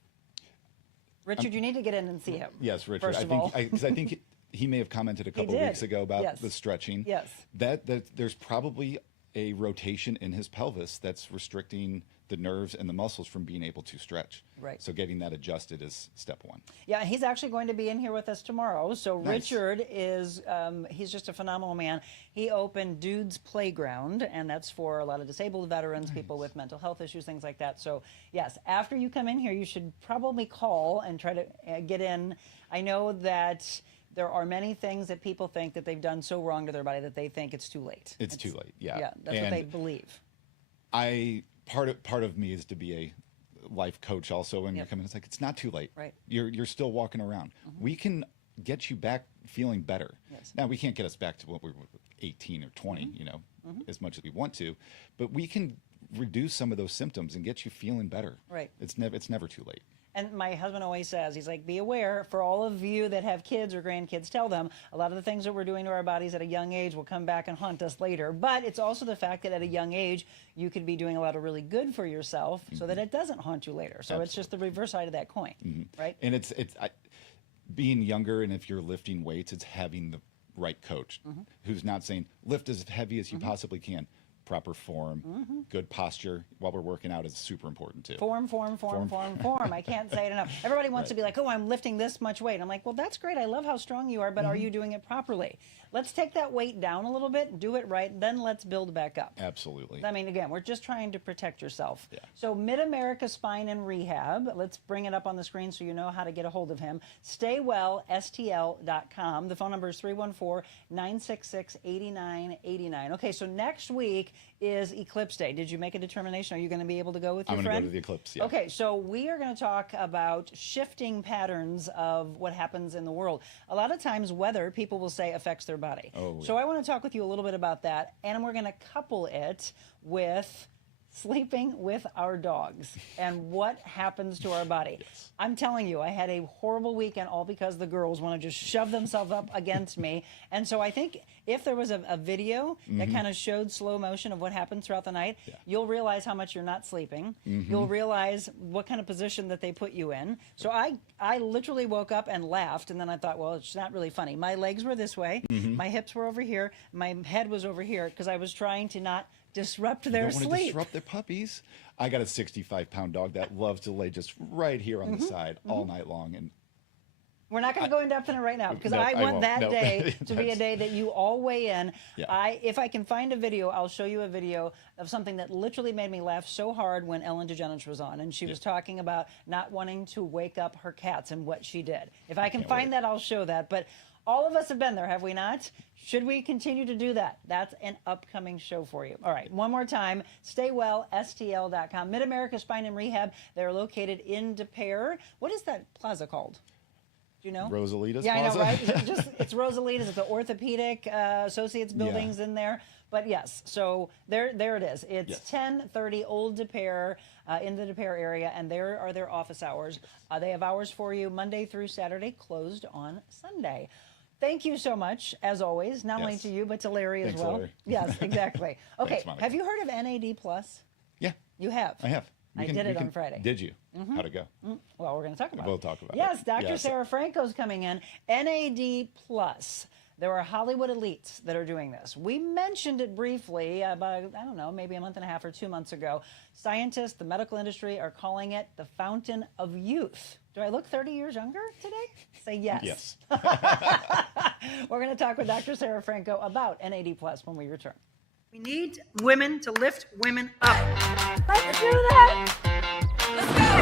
Richard, you need to get in and see him. Yes, Richard. First of all. I think he may have commented a couple of weeks ago about the stretching. Yes. That there's probably a rotation in his pelvis that's restricting the nerves and the muscles from being able to stretch. Right. So getting that adjusted is step one. Yeah, he's actually going to be in here with us tomorrow. So Nice. Richard is, he's just a phenomenal man. He opened Dude's Playground, and that's for a lot of disabled veterans, people with mental health issues, things like that. So yes, after you come in here, you should probably call and try to get in. I know that there are many things that people think that they've done so wrong to their body that they think it's too late. It's too late. Yeah. Yeah, that's what they believe. Part of me is to be a life coach also when you come in. It's like, it's not too late. Right. You're still walking around. We can get you back feeling better. Yes. Now, we can't get us back to what we were 18 or 20, as much as we want to, but we can reduce some of those symptoms and get you feeling better. Right. It's never too late. And my husband always says, he's like, be aware, for all of you that have kids or grandkids, tell them a lot of the things that we're doing to our bodies at a young age will come back and haunt us later. But it's also the fact that at a young age, you could be doing a lot of really good for yourself so that it doesn't haunt you later. So It's just the reverse side of that coin, right? And it's being younger, and if you're lifting weights, it's having the right coach who's not saying, lift as heavy as you possibly can. proper form, good posture while we're working out is super important too. Form. I can't say it enough. Everybody wants to be like, oh, I'm lifting this much weight. I'm like, well, that's great. I love how strong you are, but are you doing it properly? Let's take that weight down a little bit, do it right, then let's build back up. Absolutely. I mean, again, we're just trying to protect yourself. Yeah. So Mid-America Spine and Rehab, let's bring it up on the screen so you know how to get a hold of him. StayWellSTL.com. The phone number is 314-966-8989. Okay, so next week is Eclipse Day. Did you make a determination? Are you going to be able to go with your I'm friend? going to go to the Eclipse, yeah. Okay, so we are going to talk about shifting patterns of what happens in the world. A lot of times weather, people will say, affects their body. Oh, so I want to talk with you a little bit about that, and we're going to couple it with sleeping with our dogs and what happens to our body. Yes. I'm telling you, I had a horrible weekend all because the girls want to just shove themselves up against me. And so I think if there was a video that kind of showed slow motion of what happened throughout the night, you'll realize how much you're not sleeping. You'll realize what kind of position that they put you in. So I literally woke up and laughed, and then I thought, well, it's not really funny. My legs were this way, my hips were over here, my head was over here because I was trying to not disrupt their You don't want to sleep. disrupt their puppies. I got a 65-pound dog that loves to lay just right here on the side all night long. And we're not going to go in depth in it right now because No, I I want won't. that No. day to be a day that you all weigh in. Yeah. If I can find a video, I'll show you a video of something that literally made me laugh so hard when Ellen DeGeneres was on, and she was talking about not wanting to wake up her cats and what she did. If I can find that, I'll show that. But all of us have been there, have we not? Should we continue to do that? That's an upcoming show for you. All right, one more time, StayWellSTL.com. Mid-America Spine and Rehab. They're located in De Pere. What is that plaza called? Do you know? Rosalita's Yeah, Plaza? I know, right? It's Rosalita's. It's the Orthopedic Associates buildings in there. But yes, so there it is. It's 1030 Old De Pere in the De Pere area, and there are their office hours. They have hours for you Monday through Saturday, closed on Sunday. Thank you so much, as always, not only to you, but to Larry Thanks, as well. Larry. Yes, exactly. Okay, Thanks, Monica. have you heard of NAD Plus? Yeah, You have? I have. I did it on Friday. Did you? How'd it go? Well, we're going to talk about it. We'll talk about it. Yes, Dr. Yes. Sara Franco's coming in. NAD Plus. There are Hollywood elites that are doing this. We mentioned it briefly about, I don't know, maybe a month and a half or 2 months ago. Scientists, the medical industry are calling it the fountain of youth. Do I look 30 years younger today? Say yes. Yes. We're going to talk with Dr. Sara Franco about NAD Plus when we return. We need women to lift women up. Let's do that.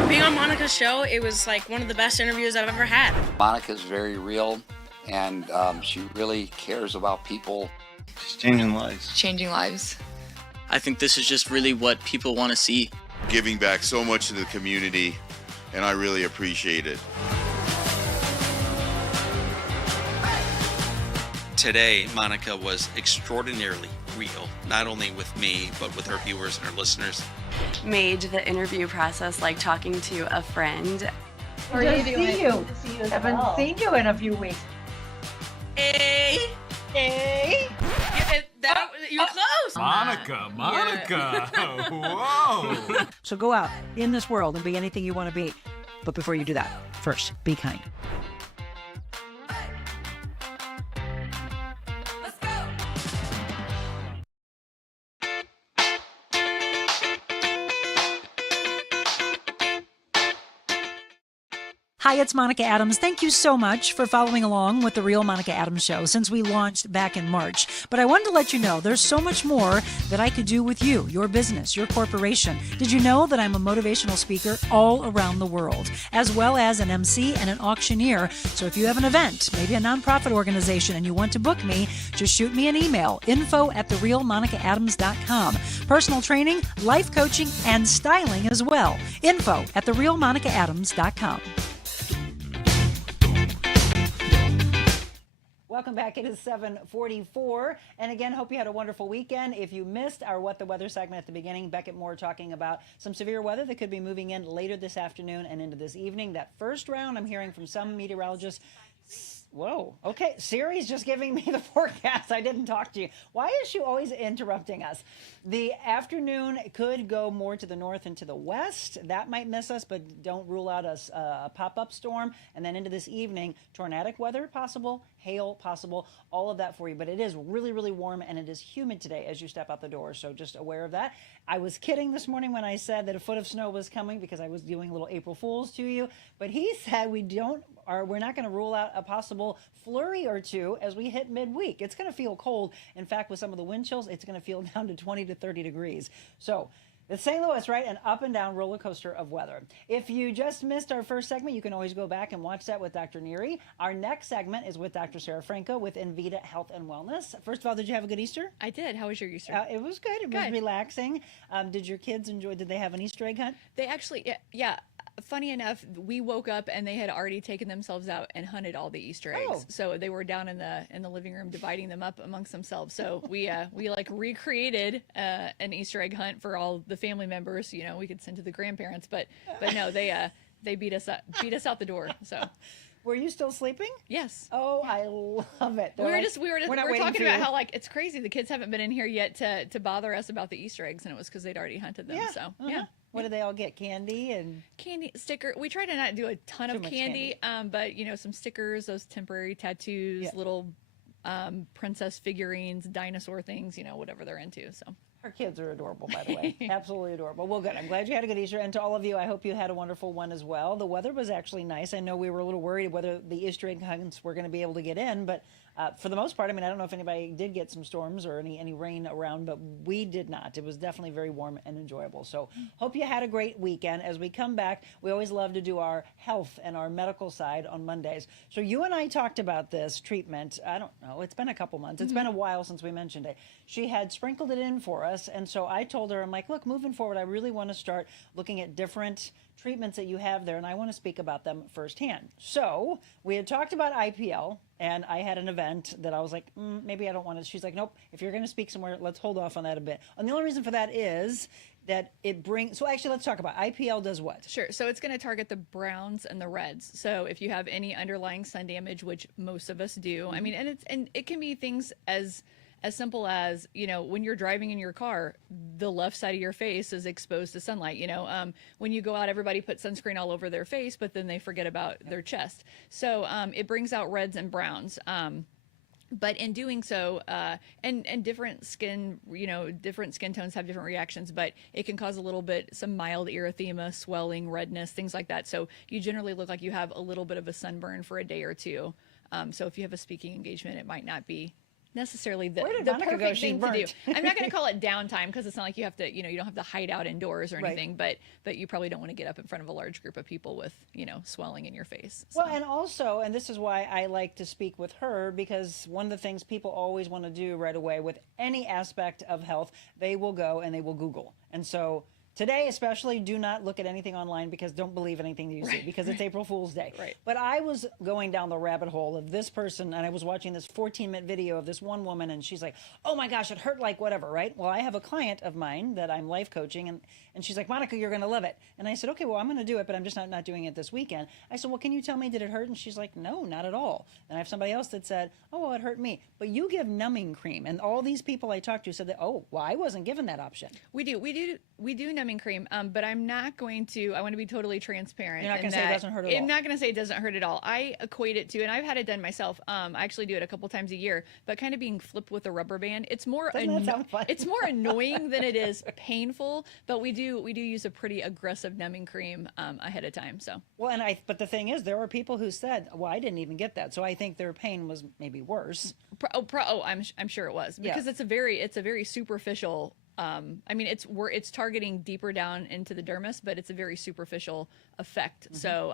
Being on Monica's show, it was like one of the best interviews I've ever had. Monica's very real, and she really cares about people. She's changing lives. Changing lives. I think this is just really what people want to see. Giving back so much to the community, and I really appreciate it. Today, Monica was extraordinarily real, not only with me, but with her viewers and her listeners. Made the interview process like talking to a friend. How are you doing? See you. Haven't seen you in a few weeks. Hey! You're close! Monica! Whoa! So go out in this world and be anything you want to be. But before you do that, first, be kind. Hi, it's Monica Adams. Thank you so much for following along with The Real Monica Adams Show since we launched back in March. But I wanted to let you know there's so much more that I could do with you, your business, your corporation. Did you know that I'm a motivational speaker all around the world, as well as an MC and an auctioneer? So if you have an event, maybe a nonprofit organization, and you want to book me, just shoot me an email, info@TheRealMonicaAdams.com. Personal training, life coaching, and styling as well. Info@TheRealMonicaAdams.com. Welcome back. It is 7:44. And again, hope you had a wonderful weekend. If you missed our What the Weather segment at the beginning, Beckett Moore talking about some severe weather that could be moving in later this afternoon and into this evening. That first round, I'm hearing from some meteorologists. Whoa. Okay. Siri's just giving me the forecast. I didn't talk to you. Why is she always interrupting us? The afternoon could go more to the north and to the west. That might miss us, but don't rule out a pop-up storm. And then into this evening, tornadic weather possible hail possible, all of that for you. But it is really, really warm, and it is humid today as you step out the door, so just aware of that. I was kidding this morning when I said that a foot of snow was coming because I was doing a little April Fools to you, but he said we're not going to rule out a possible flurry or two as we hit midweek. It's going to feel cold. In fact, with some of the wind chills, it's going to feel down to 20 to 30 degrees. So it's St. Louis, right? An up and down roller coaster of weather. If you just missed our first segment, you can always go back and watch that with Dr. Neary. Our next segment is with Dr. Sara Franco with InVita Health and Wellness. First of all, did you have a good Easter? I did. How was your Easter? It was good. It was relaxing. Did your kids enjoy? Did they have an Easter egg hunt? They actually, yeah. Funny enough, we woke up and they had already taken themselves out and hunted all the Easter eggs. Oh. So they were down in the living room dividing them up amongst themselves. So we like recreated an Easter egg hunt for all the family members. You know, we could send to the grandparents, but no, they beat us out the door. So. Were you still sleeping? Yes. Oh, I love it. We were talking about how like it's crazy the kids haven't been in here yet to bother us about the Easter eggs, and it was because they'd already hunted them. Yeah. So yeah. What did they all get? Candy, sticker. We try to not do a ton of candy, but you know, some stickers, those temporary tattoos, little princess figurines, dinosaur things, you know, whatever they're into. So. Our kids are adorable, by the way. Absolutely adorable. Well, good. I'm glad you had a good Easter. And to all of you, I hope you had a wonderful one as well. The weather was actually nice. I know we were a little worried whether the Easter egg hunts were going to be able to get in, but for the most part, I mean, I don't know if anybody did get some storms or any rain around, but we did not. It was definitely very warm and enjoyable. So hope you had a great weekend. As we come back, we always love to do our health and our medical side on Mondays. So you and I talked about this treatment. I don't know. It's been a couple months. It's been a while since we mentioned it. She had sprinkled it in for us. And so I told her, I'm like, look, moving forward, I really want to start looking at different treatments that you have there, and I want to speak about them firsthand. So we had talked about IPL, and I had an event that I was like, maybe I don't want to. She's like, nope, if you're going to speak somewhere, let's hold off on that a bit. And the only reason for that is that it brings, so actually let's talk about IPL does what? Sure. So it's going to target the browns and the reds. So if you have any underlying sun damage, which most of us do, I mean, and it can be things as simple as, you know, when you're driving in your car, the left side of your face is exposed to sunlight. You know, when you go out, everybody puts sunscreen all over their face, but then they forget about their chest. So it brings out reds and browns. But in doing so, and different skin, you know, different skin tones have different reactions, but it can cause a little bit, some mild erythema, swelling, redness, things like that. So you generally look like you have a little bit of a sunburn for a day or two. So if you have a speaking engagement, it might not be necessarily the perfect thing to do. I'm not going to call it downtime because it's not like you have to, you know, you don't have to hide out indoors or anything, but you probably don't want to get up in front of a large group of people with, you know, swelling in your face. So. Well, and also, and this is why I like to speak with her, because one of the things people always want to do right away with any aspect of health, they will go and they will Google. And so today, especially, do not look at anything online because don't believe anything you see because it's April Fool's Day. But I was going down the rabbit hole of this person, and I was watching this 14-minute video of this one woman, and she's like, oh my gosh, it hurt like whatever, right? Well, I have a client of mine that I'm life coaching, and she's like, Monica, you're going to love it. And I said, okay, well, I'm going to do it, but I'm just not doing it this weekend. I said, well, can you tell me, did it hurt? And she's like, no, not at all. And I have somebody else that said, oh, well, it hurt me. But you give numbing cream. And all these people I talked to said that, oh, well, I wasn't given that option. We do numbing cream, but I'm not going to, I want to be totally transparent. You're not going to say it doesn't hurt at all. I'm not going to say it doesn't hurt at all. I equate it to, and I've had it done myself. I actually do it a couple times a year, but kind of being flipped with a rubber band. It's more, it's more annoying than it is painful, but we do use a pretty aggressive numbing cream ahead of time. So well, but the thing is, there were people who said, well, I didn't even get that, so I think their pain was maybe worse. I'm sure it was because it's a very superficial. I mean, it's targeting deeper down into the dermis, but it's a very superficial effect. So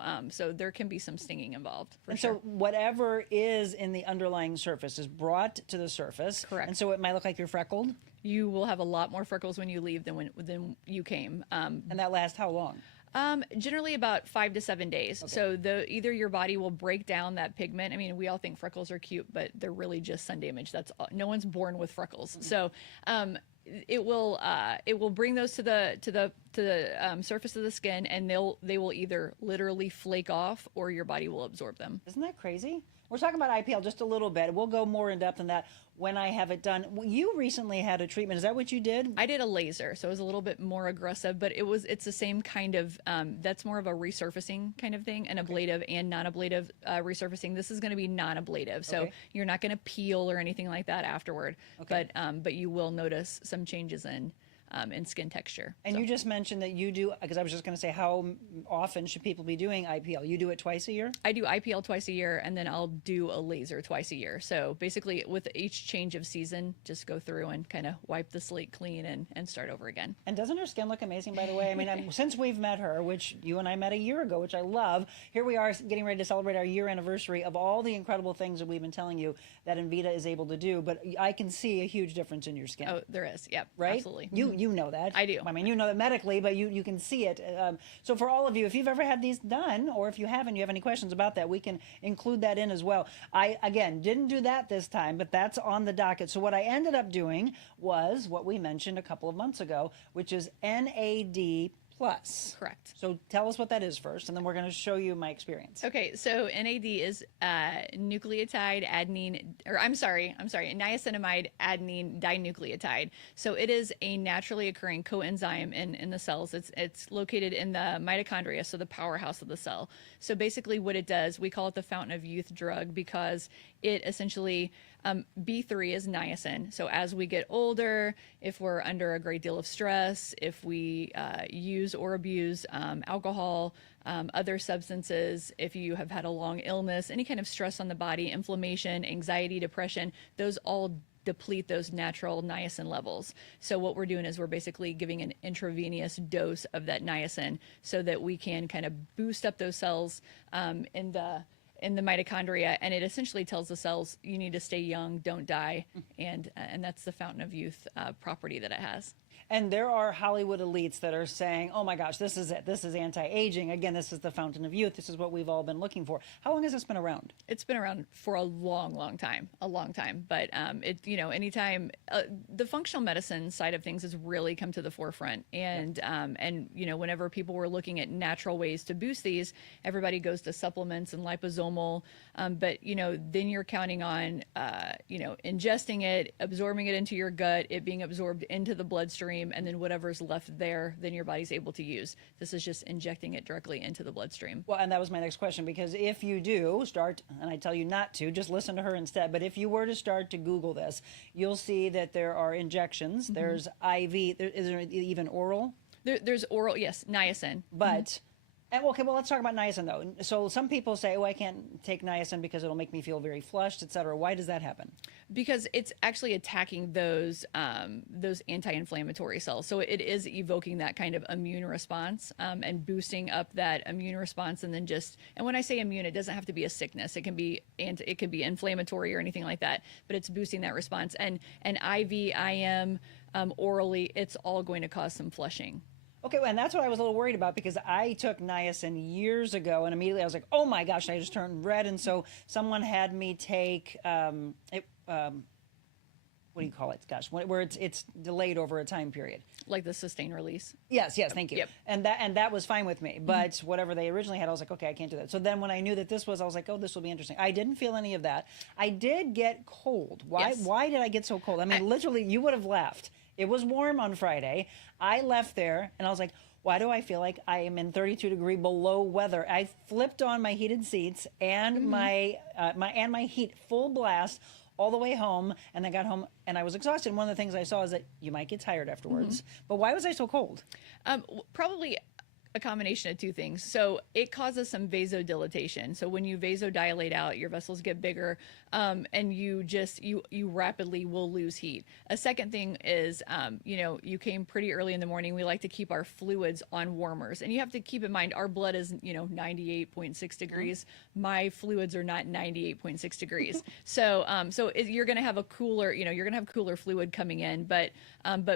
there can be some stinging involved. So whatever is in the underlying surface is brought to the surface. Correct. And so it might look like you're freckled. You will have a lot more freckles when you leave than when you came. And that lasts how long? Generally about 5 to 7 days. Okay. So either your body will break down that pigment. I mean, we all think freckles are cute, but they're really just sun damage. That's all. No one's born with freckles. Mm-hmm. So it will bring those to the the surface of the skin, and they will either literally flake off or your body will absorb them. Isn't that crazy? We're talking about IPL just a little bit. We'll go more in depth on that when I have it done. You recently had a treatment. Is that what you did? I did a laser, so it was a little bit more aggressive, but it's the same kind of, that's more of a resurfacing kind of thing, an ablative and non-ablative resurfacing. This is going to be non-ablative, so you're not going to peel or anything like that afterward, but you will notice some changes in skin texture. And you just mentioned that you do, because I was just going to say, how often should people be doing IPL? You do it twice a year? I do IPL twice a year, and then I'll do a laser twice a year. So basically, with each change of season, just go through and kind of wipe the slate clean and start over again. And doesn't her skin look amazing, by the way? I mean, since we've met her, which you and I met a year ago, which I love, here we are getting ready to celebrate our year anniversary of all the incredible things that we've been telling you that InVita is able to do. But I can see a huge difference in your skin. Oh, there is. Yep. Right? Absolutely. You know that. I do. I mean, you know that medically, but you can see it. So for all of you, if you've ever had these done, or if you haven't, you have any questions about that, we can include that in as well. I, again, didn't do that this time, but that's on the docket. So what I ended up doing was what we mentioned a couple of months ago, which is NAD Plus. Correct. So tell us what that is first, and then we're going to show you my experience. Okay, so NAD is nucleotide adenine, or I'm sorry, niacinamide adenine dinucleotide. So it is a naturally occurring coenzyme in the cells. It's located in the mitochondria, so the powerhouse of the cell. So basically what it does, we call it the fountain of youth drug because it essentially, B3 is niacin. So as we get older, if we're under a great deal of stress, if we use or abuse alcohol, other substances, if you have had a long illness, any kind of stress on the body, inflammation, anxiety, depression, those all deplete those natural niacin levels. So what we're doing is we're basically giving an intravenous dose of that niacin so that we can kind of boost up those cells in the mitochondria, and it essentially tells the cells you need to stay young, don't die, and that's the fountain of youth property that it has. And there are Hollywood elites that are saying, oh my gosh, this is it. This is anti-aging. Again, this is the fountain of youth. This is what we've all been looking for. How long has this been around? It's been around for a long time. But anytime the functional medicine side of things has really come to the forefront. And whenever people were looking at natural ways to boost these, everybody goes to supplements and liposomal. But then you're counting on, ingesting it, absorbing it into your gut, it being absorbed into the bloodstream, and then whatever's left there, then your body's able to use. This is just injecting it directly into the bloodstream. Well, and that was my next question, because if you do start, and I tell you not to, just listen to her instead, but if you were to start to Google this, you'll see that there are injections, there's IV, is there even oral? There's oral, yes, niacin. But... Okay, well, let's talk about niacin, though. So some people say, oh, I can't take niacin because it'll make me feel very flushed, et cetera. Why does that happen? Because it's actually attacking those anti-inflammatory cells. So it is evoking that kind of immune response and boosting up that immune response. And when I say immune, it doesn't have to be a sickness. It can be inflammatory or anything like that. But it's boosting that response. And IV, IM, orally, it's all going to cause some flushing. Okay, and that's what I was a little worried about, because I took niacin years ago, and immediately I was like, oh my gosh, I just turned red. And so someone had me take, what do you call it? Gosh, where it's delayed over a time period. Like the sustained release? Yes, thank you. Yep. And that was fine with me. But whatever they originally had, I was like, okay, I can't do that. So then when I knew that this was, I was like, oh, this will be interesting. I didn't feel any of that. I did get cold. Why did I get so cold? I mean, literally, you would have laughed. It was warm on Friday. I left there, and I was like, why do I feel like I am in 32-degree below weather? I flipped on my heated seats and my heat full blast all the way home, and I got home, and I was exhausted. And one of the things I saw is that you might get tired afterwards. But why was I so cold? Probably a combination of two things. So it causes some vasodilatation. So when you vasodilate out, your vessels get bigger, and you rapidly will lose heat. A second thing is, you came pretty early in the morning. We like to keep our fluids on warmers, and you have to keep in mind our blood is 98.6 degrees. My fluids are not 98.6 degrees. So you're going to have a cooler, you're going to have cooler fluid coming in, but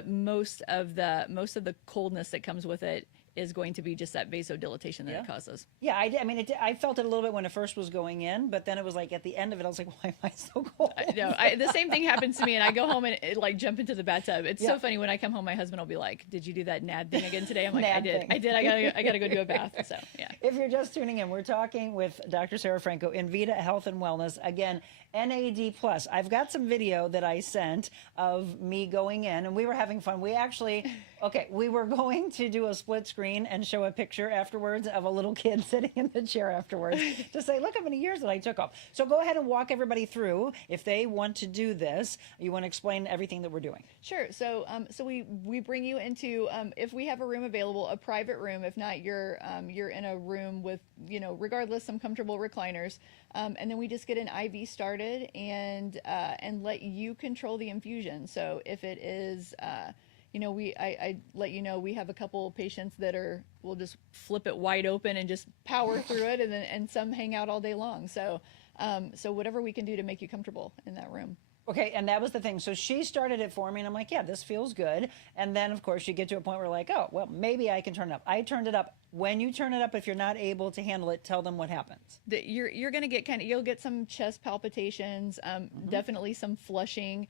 most of the coldness that comes with it is going to be just that vasodilatation that it causes. Yeah, I mean, I felt it a little bit when it first was going in, but then it was like at the end of it, I was like, why am I so cold? The same thing happens to me, and I go home and like jump into the bathtub. It's so funny when I come home, my husband will be like, "Did you do that NAD thing again today?" I'm like, "I did. I gotta go do a bath." So yeah. If you're just tuning in, we're talking with Dr. Sara Franco, InVita Health and Wellness. Again, NAD Plus. I've got some video that I sent of me going in, and we were having fun. We actually, we were going to do a split screen and show a picture afterwards of a little kid sitting in the chair afterwards to say, look how many years that I took off. So go ahead and walk everybody through if they want to do this. You want to explain everything that we're doing? Sure. So we bring you into, if we have a room available, a private room. If not, you're in a room with, regardless, some comfortable recliners. And then we just get an IV started and let you control the infusion. So if it is, I let you know we have a couple patients that we'll just flip it wide open and just power through it, and some hang out all day long. So whatever we can do to make you comfortable in that room. Okay, and that was the thing. So she started it for me, and I'm like, yeah, this feels good. And then, of course, you get to a point where like, oh, well, maybe I can turn it up. I turned it up. When you turn it up, if you're not able to handle it, tell them what happens. You're going to get you'll get some chest palpitations, definitely some flushing.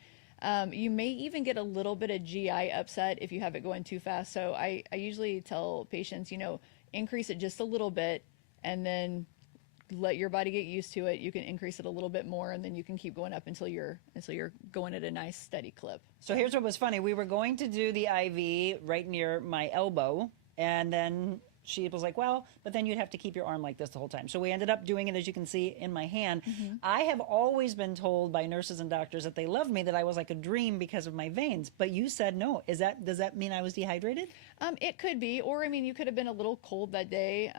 You may even get a little bit of GI upset if you have it going too fast. So I usually tell patients, increase it just a little bit, and then let your body get used to it. You can increase it a little bit more, and then you can keep going up until you're going at a nice steady clip. So here's what was funny. We were going to do the IV right near my elbow, and then she was like, well, but then you'd have to keep your arm like this the whole time. So we ended up doing it, as you can see, in my hand. I have always been told by nurses and doctors that they loved me, that I was like a dream because of my veins. But you said no. Does that mean I was dehydrated? It could be, or I mean, you could have been a little cold that day,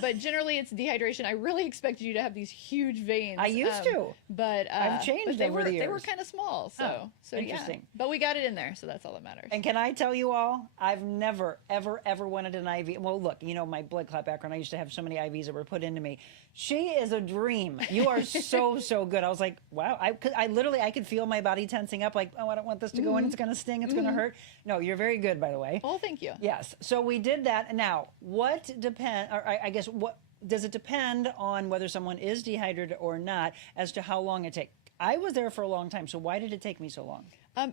but generally it's dehydration. I really expected you to have these huge veins. I used to, but I've changed over the years. They were kind of small, so interesting. Yeah. But we got it in there, so that's all that matters. And can I tell you all, I've never, ever, ever wanted an IV. Well, look, my blood clot background, I used to have so many IVs that were put into me. She is a dream. You are so good. I was like, wow. I literally, I could feel my body tensing up, like, oh, I don't want this to go in. It's going to sting. It's going to hurt. No, you're very good, by the way. Oh, thank you. Yes. So we did that. Now, what does it depend on whether someone is dehydrated or not as to how long it takes? I was there for a long time. So why did it take me so long?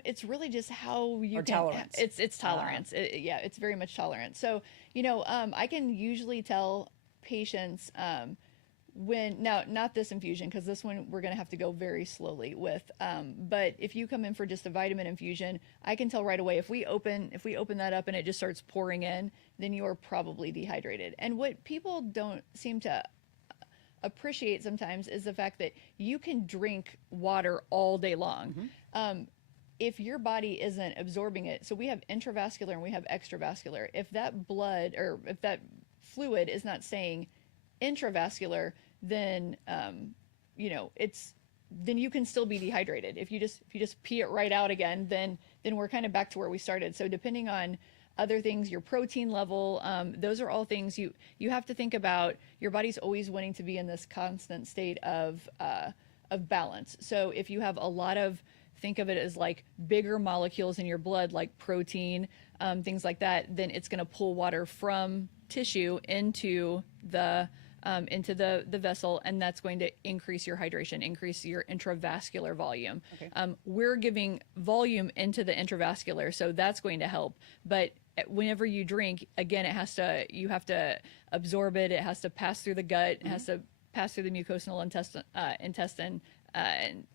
It's really just how you tolerance. It's tolerance. It's very much tolerance. So, I can usually tell patients not this infusion, because this one we're going to have to go very slowly with. But if you come in for just a vitamin infusion, I can tell right away if we open that up and it just starts pouring in, then you are probably dehydrated. And what people don't seem to appreciate sometimes is the fact that you can drink water all day long. If your body isn't absorbing it, so we have intravascular and we have extravascular. If that blood or if that fluid is not staying intravascular, then then you can still be dehydrated. If you just pee it right out again, then we're kind of back to where we started. So depending on other things, your protein level, those are all things you have to think about. Your body's always wanting to be in this constant state of balance. So if you have a lot of, think of it as like bigger molecules in your blood, like protein, things like that, then it's going to pull water from tissue into the vessel, and that's going to increase your hydration, increase your intravascular volume. Okay. We're giving volume into the intravascular, so that's going to help. But whenever you drink, again, you have to absorb it. It has to pass through the gut. It has to pass through the mucosal intestine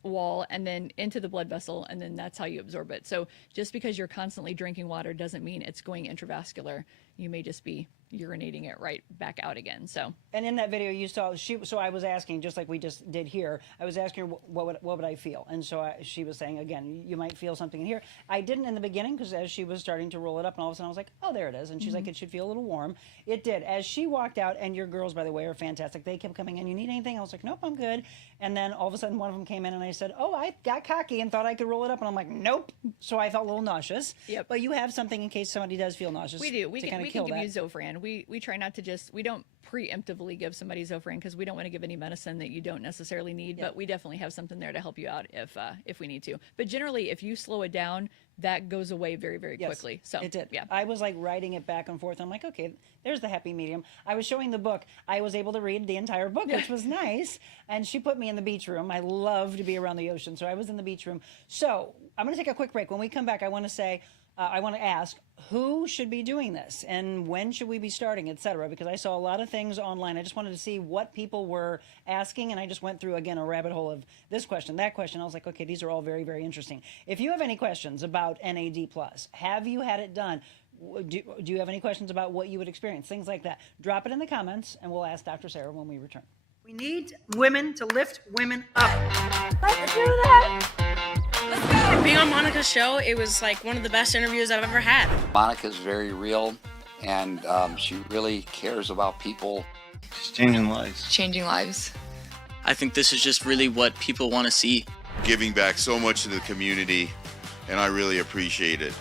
wall and then into the blood vessel, and then that's how you absorb it. So just because you're constantly drinking water doesn't mean it's going intravascular. You may just be urinating it right back out again. So, and in that video you saw, so I was asking, just like we just did here, I was asking her what would I feel, and so she was saying, again, you might feel something in here. I didn't in the beginning, because as she was starting to roll it up, and all of a sudden I was like, oh, there it is, and she's like, it should feel a little warm. It did. As she walked out, and your girls, by the way, are fantastic. They kept coming in, you need anything? I was like, nope, I'm good. And then all of a sudden one of them came in, and I said, oh, I got cocky and thought I could roll it up, and I'm like, nope. So I felt a little nauseous. Yep. But you have something in case somebody does feel nauseous. We do. We can give that. you Zofran. We try not to we don't preemptively give somebody Zofran because we don't want to give any medicine that you don't necessarily need, but we definitely have something there to help you out if we need to. But generally, if you slow it down, that goes away very, very quickly. So it did. Yeah. I was like writing it back and forth. I'm like, okay, there's the happy medium. I was showing the book. I was able to read the entire book, which was nice. And she put me in the beach room. I love to be around the ocean, so I was in the beach room. So I'm going to take a quick break. When we come back, I want to say, I want to ask who should be doing this and when should we be starting, etc. Because I saw a lot of things online. I just wanted to see what people were asking, and I just went through again a rabbit hole of this question, that question. I was like, okay, these are all very, very interesting. If you have any questions about NAD Plus, have you had it done? Do you have any questions about what you would experience? Things like that. Drop it in the comments, and we'll ask Dr. Sara when we return. We need women to lift women up. Let's do that. Being on Monica's show, it was like one of the best interviews I've ever had. Monica's very real, and she really cares about people. She's changing lives. Changing lives. I think this is just really what people want to see. Giving back so much to the community, and I really appreciate it.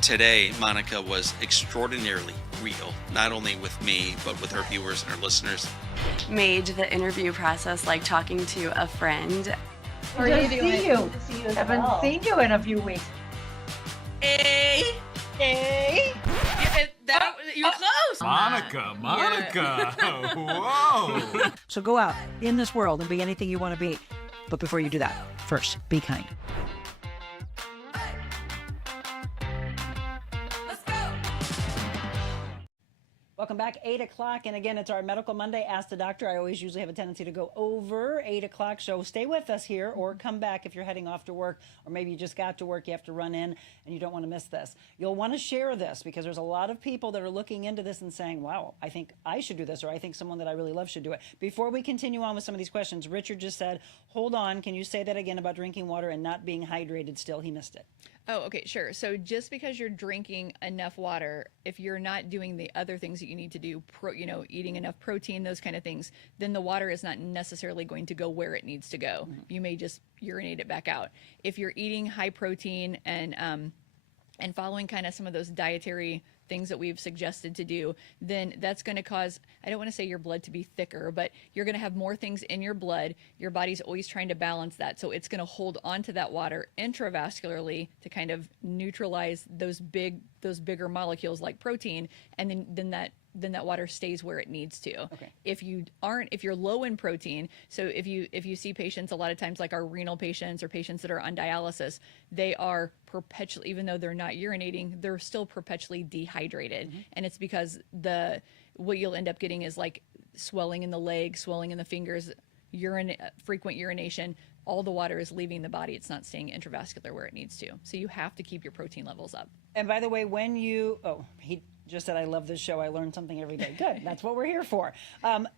Today, Monica was extraordinarily real, not only with me, but with her viewers and her listeners. Made the interview process like talking to a friend. How are you doing? See you. Haven't seen you in a few weeks. Hey! You were close! Monica. Whoa. So go out in this world and be anything you want to be. But before you do that, first, be kind. Welcome back, 8 o'clock. And again, it's our Medical Monday, Ask the Doctor. I always usually have a tendency to go over 8 o'clock. So stay with us here or come back if you're heading off to work, or maybe you just got to work, you have to run in and you don't want to miss this. You'll want to share this because there's a lot of people that are looking into this and saying, wow, I think I should do this, or I think someone that I really love should do it. Before we continue on with some of these questions, Richard just said, hold on, can you say that again about drinking water and not being hydrated still? He missed it. Oh, okay, sure. So just because you're drinking enough water, if you're not doing the other things that you need to do, eating enough protein, those kind of things, then the water is not necessarily going to go where it needs to go. Mm-hmm. You may just urinate it back out. If you're eating high protein and following kind of some of those dietary things that we've suggested to do, then that's going to cause, I don't want to say your blood to be thicker, but you're going to have more things in your blood. Your body's always trying to balance that. So it's going to hold onto that water intravascularly to kind of neutralize those bigger molecules like protein. And then that water stays where it needs to. Okay. If you're low in protein, so if you see patients a lot of times like our renal patients or patients that are on dialysis, they are perpetually, even though they're not urinating, they're still perpetually dehydrated. Mm-hmm. And it's because what you'll end up getting is like swelling in the legs, swelling in the fingers, frequent urination. All the water is leaving the body. It's not staying intravascular where it needs to. So you have to keep your protein levels up. And by the way, he just said, I love this show. I learn something every day. Good. That's what we're here for.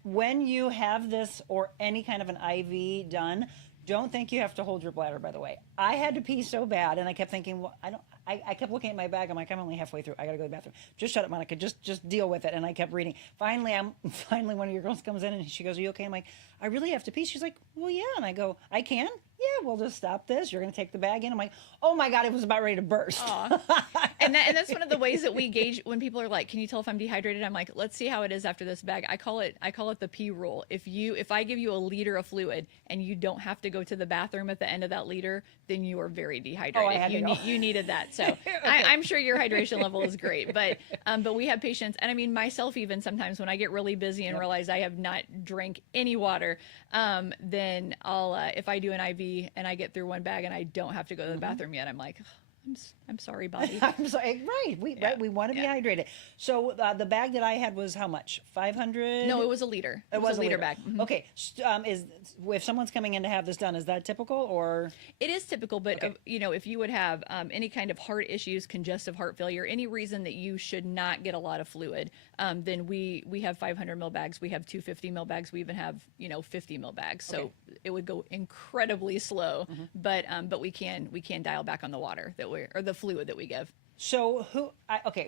When you have this or any kind of an IV done, don't think you have to hold your bladder, by the way. I had to pee so bad, and I kept thinking, well, I kept looking at my bag. I'm like, I'm only halfway through. I got to go to the bathroom. Just shut up, Monica. Just deal with it. And I kept reading. Finally, one of your girls comes in, and she goes, are you okay? I'm like, I really have to pee. She's like, well, yeah. And I go, I can? Yeah, we'll just stop this. You're going to take the bag in. I'm like, oh my God, it was about ready to burst. And that's one of the ways that we gauge when people are like, can you tell if I'm dehydrated? I'm like, let's see how it is after this bag. I call it the pee rule. If I give you a liter of fluid and you don't have to go to the bathroom at the end of that liter, then you are very dehydrated. You needed that. So okay. I'm sure your hydration level is great, but we have patients, and I mean myself even sometimes when I get really busy and realize I have not drank any water, then I'll if I do an IV and I get through one bag and I don't have to go to the bathroom yet, I'm like, I'm sorry, body. I'm sorry. Right. We want to be hydrated. So the bag that I had was how much? 500? No, it was a liter. It was a liter bag. Mm-hmm. Okay. If someone's coming in to have this done, is that typical or? It is typical, but okay. If you would have any kind of heart issues, congestive heart failure, any reason that you should not get a lot of fluid, then we have 500 ml bags. We have 250 ml bags. We even have 50 ml bags. So it would go incredibly slow, but we can dial back on the water or the fluid that we give. So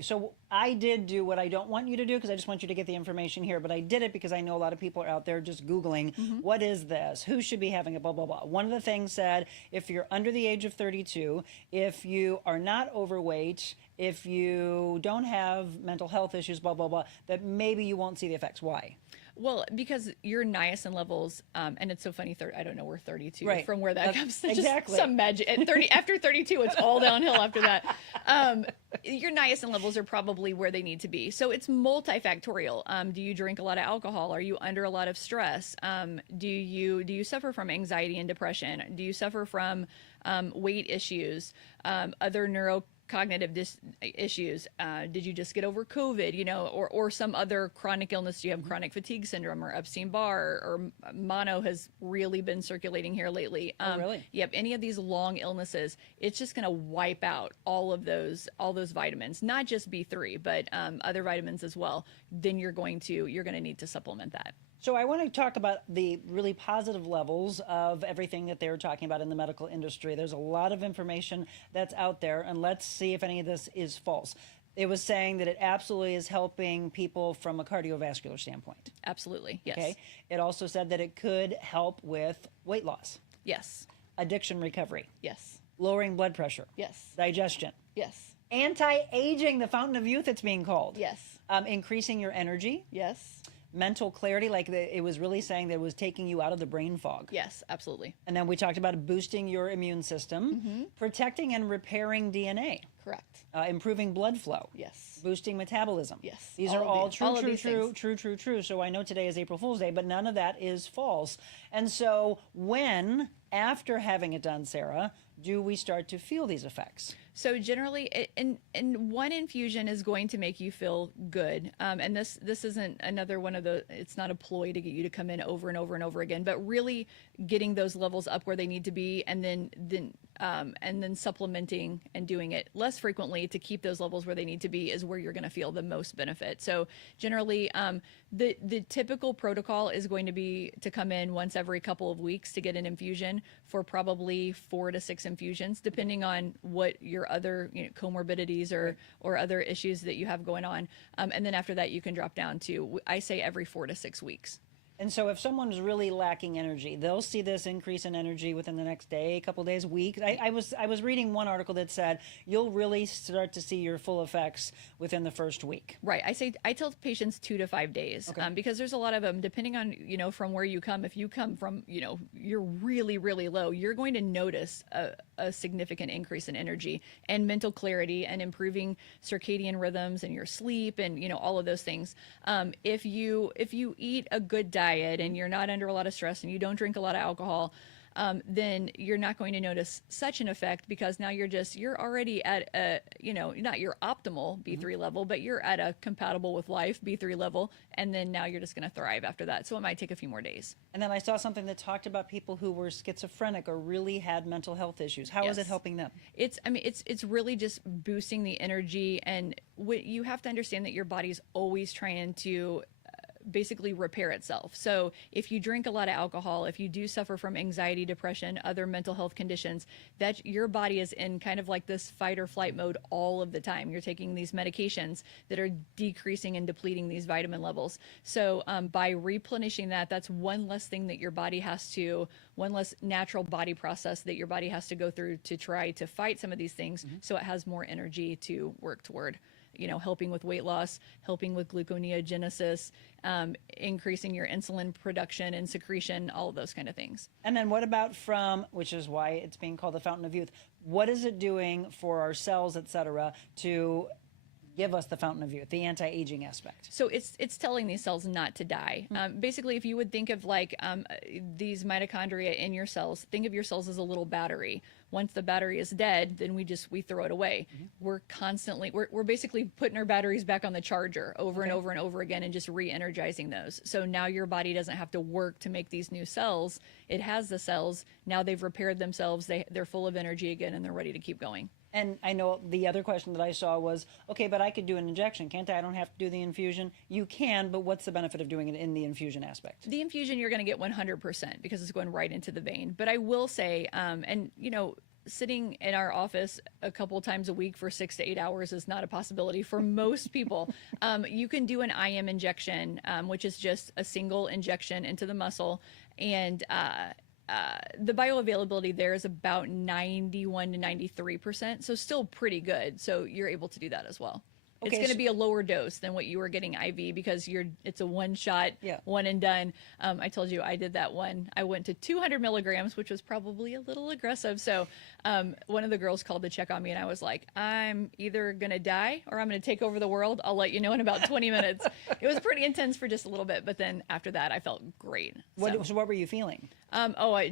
so I did do what I don't want you to do because I just want you to get the information here, but I did it because I know a lot of people are out there just Googling, what is this? Who should be having it? Blah, blah, blah. One of the things said, if you're under the age of 32, if you are not overweight, if you don't have mental health issues, blah, blah, blah, that maybe you won't see the effects. Why? Well, because your niacin levels, and it's so funny, I don't know, we're 32 Right. from where that comes. It's Exactly. Just some magic. At 30, after 32, it's all downhill after that. Your niacin levels are probably where they need to be. So it's multifactorial. Do you drink a lot of alcohol? Are you under a lot of stress? Do you suffer from anxiety and depression? Do you suffer from weight issues, other neurocognitive issues? Did you just get over COVID, or some other chronic illness? Do you have chronic fatigue syndrome or Epstein-Barr or mono has really been circulating here lately? Really? Yep. Any of these long illnesses, it's just going to wipe out all those vitamins, not just B3, but other vitamins as well. Then you're going to need to supplement that. So I want to talk about the really positive levels of everything that they're talking about in the medical industry. There's a lot of information that's out there, and let's see if any of this is false. It was saying that it absolutely is helping people from a cardiovascular standpoint. Absolutely, yes. Okay. It also said that it could help with weight loss. Yes. Addiction recovery. Yes. Lowering blood pressure. Yes. Digestion. Yes. Anti-aging, the fountain of youth it's being called. Yes. Increasing your energy. Yes. Mental clarity, it was really saying that it was taking you out of the brain fog. Yes, absolutely. And then we talked about boosting your immune system, protecting and repairing DNA. Correct. Improving blood flow. Yes. Boosting metabolism. Yes. These are all true. things. True. So I know today is April Fool's Day, but none of that is false. And so when, after having it done, Sara, do we start to feel these effects? So generally, in one infusion is going to make you feel good, and this isn't another one of the. It's not a ploy to get you to come in over and over and over again, but really getting those levels up where they need to be, and then supplementing and doing it less frequently to keep those levels where they need to be is where you're going to feel the most benefit. So generally, the typical protocol is going to be to come in once every couple of weeks to get an infusion for probably 4 to 6 infusions, depending on what your other comorbidities or other issues that you have going on. And then after that, you can drop down to, I say, every 4 to 6 weeks. And so if someone's really lacking energy, they'll see this increase in energy within the next day, couple days, week. I was reading one article that said you'll really start to see your full effects within the first week. Right. I tell patients 2 to 5 days, because there's a lot of them, depending on, from where you come. If you come from, you're really, really low, you're going to notice a significant increase in energy and mental clarity and improving circadian rhythms and your sleep and, all of those things. If you eat a good diet and you're not under a lot of stress and you don't drink a lot of alcohol, then you're not going to notice such an effect, because now you're already at a, not your optimal B3 level, but you're at a compatible with life B3 level. And then now you're just going to thrive after that. So it might take a few more days. And then I saw something that talked about people who were schizophrenic or really had mental health issues. How is it helping them? It's really just boosting the energy. And what you have to understand that your body's always trying to basically repair itself. So if you drink a lot of alcohol, if you do suffer from anxiety, depression, other mental health conditions, that your body is in kind of like this fight or flight mode all of the time. You're taking these medications that are decreasing and depleting these vitamin levels. So by replenishing that's one less thing that your body one less natural body process that your body has to go through to try to fight some of these things. So it has more energy to work toward. Helping with weight loss, helping with gluconeogenesis, increasing your insulin production and secretion, all of those kind of things. And then what about which is why it's being called the fountain of youth, what is it doing for our cells, et cetera, to give us the fountain of youth, the anti-aging aspect? So it's telling these cells not to die. Basically, if you would think of these mitochondria in your cells, think of your cells as a little battery. Once the battery is dead, then we throw it away. We're basically putting our batteries back on the charger over and over and over again and just re-energizing those. So now your body doesn't have to work to make these new cells. It has the cells. Now they've repaired themselves. They're full of energy again, and they're ready to keep going. And I know the other question that I saw was, okay, but I could do an injection, can't I? I don't have to do the infusion. You can, but what's the benefit of doing it in the infusion aspect? The infusion, you're going to get 100% because it's going right into the vein. But I will say, sitting in our office a couple times a week for 6 to 8 hours is not a possibility for most people. You can do an IM injection, which is just a single injection into the muscle, and the bioavailability there is about 91 to 93%, so still pretty good. So you're able to do that as well. It's Okay, going to so- be a lower dose than what you were getting IV because it's a one shot, one and done. I told you I did that one. I went to 200 milligrams, which was probably a little aggressive. So one of the girls called to check on me, and I was like, I'm either going to die or I'm going to take over the world. I'll let you know in about 20 minutes. It was pretty intense for just a little bit, but then after that, I felt great. So what were you feeling?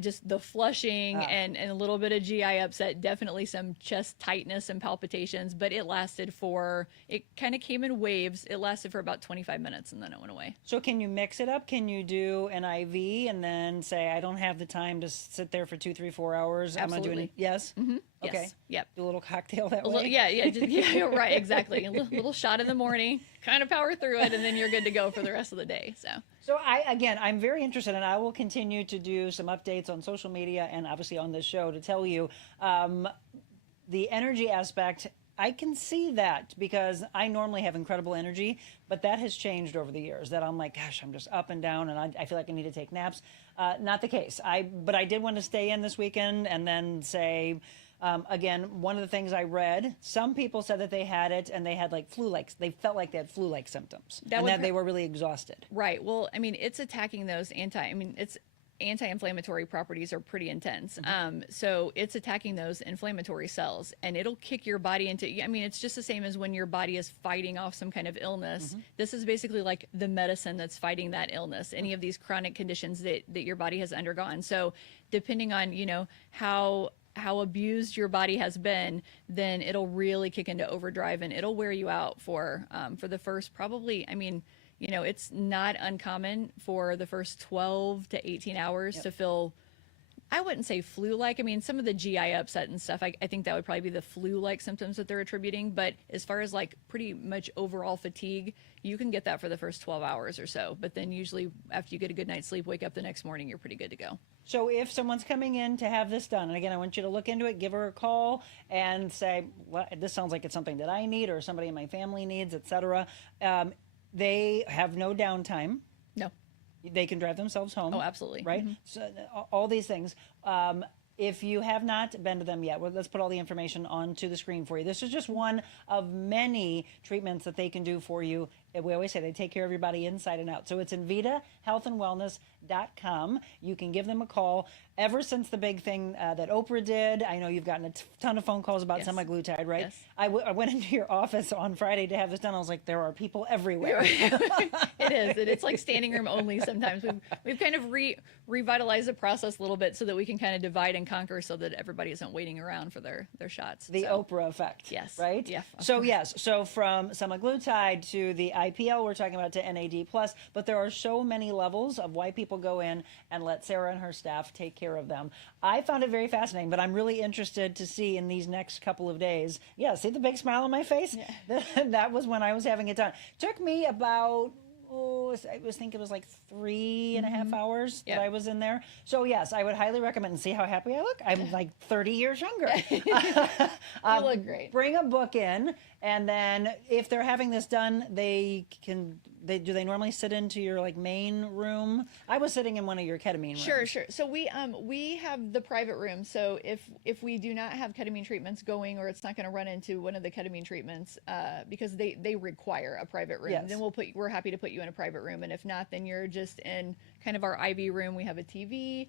Just the flushing and a little bit of GI upset, definitely some chest tightness and palpitations, but it kind of came in waves. It lasted for about 25 minutes and then it went away. So can you mix it up? Can you do an IV and then say, I don't have the time to sit there for 2, 3, 4 hours. Absolutely. I'm going to do it. Yes? Mm-hmm. Okay. Yes. Yep. Do a little cocktail that way? Yeah, right, exactly. A little shot in the morning, kind of power through it, and then you're good to go for the rest of the day. So I'm very interested, and I will continue to do some updates on social media and obviously on this show to tell you the energy aspect. I can see that because I normally have incredible energy, but that has changed over the years. That I'm like, gosh, I'm just up and down, and I feel like I need to take naps. Not the case. But I did want to stay in this weekend and then say, again, one of the things I read, some people said that they had it and they had like flu-like, they felt like they had flu-like symptoms, and that they were really exhausted. Right. Well, I mean, it's attacking those its anti-inflammatory properties are pretty intense. So it's attacking those inflammatory cells, and it'll kick your body into, it's just the same as when your body is fighting off some kind of illness. This is basically like the medicine that's fighting that illness, any of these chronic conditions that your body has undergone. So depending on, how abused your body has been, then it'll really kick into overdrive and it'll wear you out for the first probably, it's not uncommon for the first 12 to 18 hours to feel, I wouldn't say flu-like. Some of the GI upset and stuff, I think that would probably be the flu-like symptoms that they're attributing. But as far as like pretty much overall fatigue, you can get that for the first 12 hours or so. But then usually after you get a good night's sleep, wake up the next morning, you're pretty good to go. So if someone's coming in to have this done, and again, I want you to look into it, give her a call and say, well, this sounds like it's something that I need or somebody in my family needs, etc. They have no downtime. No. They can drive themselves home. Oh, absolutely. Right? So all these things. If you have not been to them yet, well, let's put all the information onto the screen for you. This is just one of many treatments that they can do for you. We always say they take care of your body inside and out. So it's InVita Health and Wellness.com. You can give them a call. Ever since the big thing that Oprah did, I know you've gotten a ton of phone calls about semaglutide, right? Yes. I went into your office on Friday to have this done. I was like, there are people everywhere. It is. It's like standing room only sometimes. We've kind of revitalized the process a little bit so that we can kind of divide and conquer so that everybody isn't waiting around for their shots. The Oprah effect. Yes. Right? Yeah. So from semaglutide to the IPL, we're talking about to NAD Plus, but there are so many levels of why people go in and let Sara and her staff take care of them. I found it very fascinating, but I'm really interested to see in these next couple of days. Yeah, see the big smile on my face? Yeah. That was when I was having it done. Took me about, I was thinking it was like 3.5 hours that I was in there. So yes, I would highly recommend, and see how happy I look. I'm like 30 years younger. You look great. Bring a book in, and then if they're having this done, do they normally sit into your like main room? I was sitting in one of your ketamine rooms. Sure. So we have the private room. So if we do not have ketamine treatments going, or it's not going to run into one of the ketamine treatments, because they require a private room, then we're happy to put you in a private room. And if not, then you're just in kind of our IV room. We have a TV,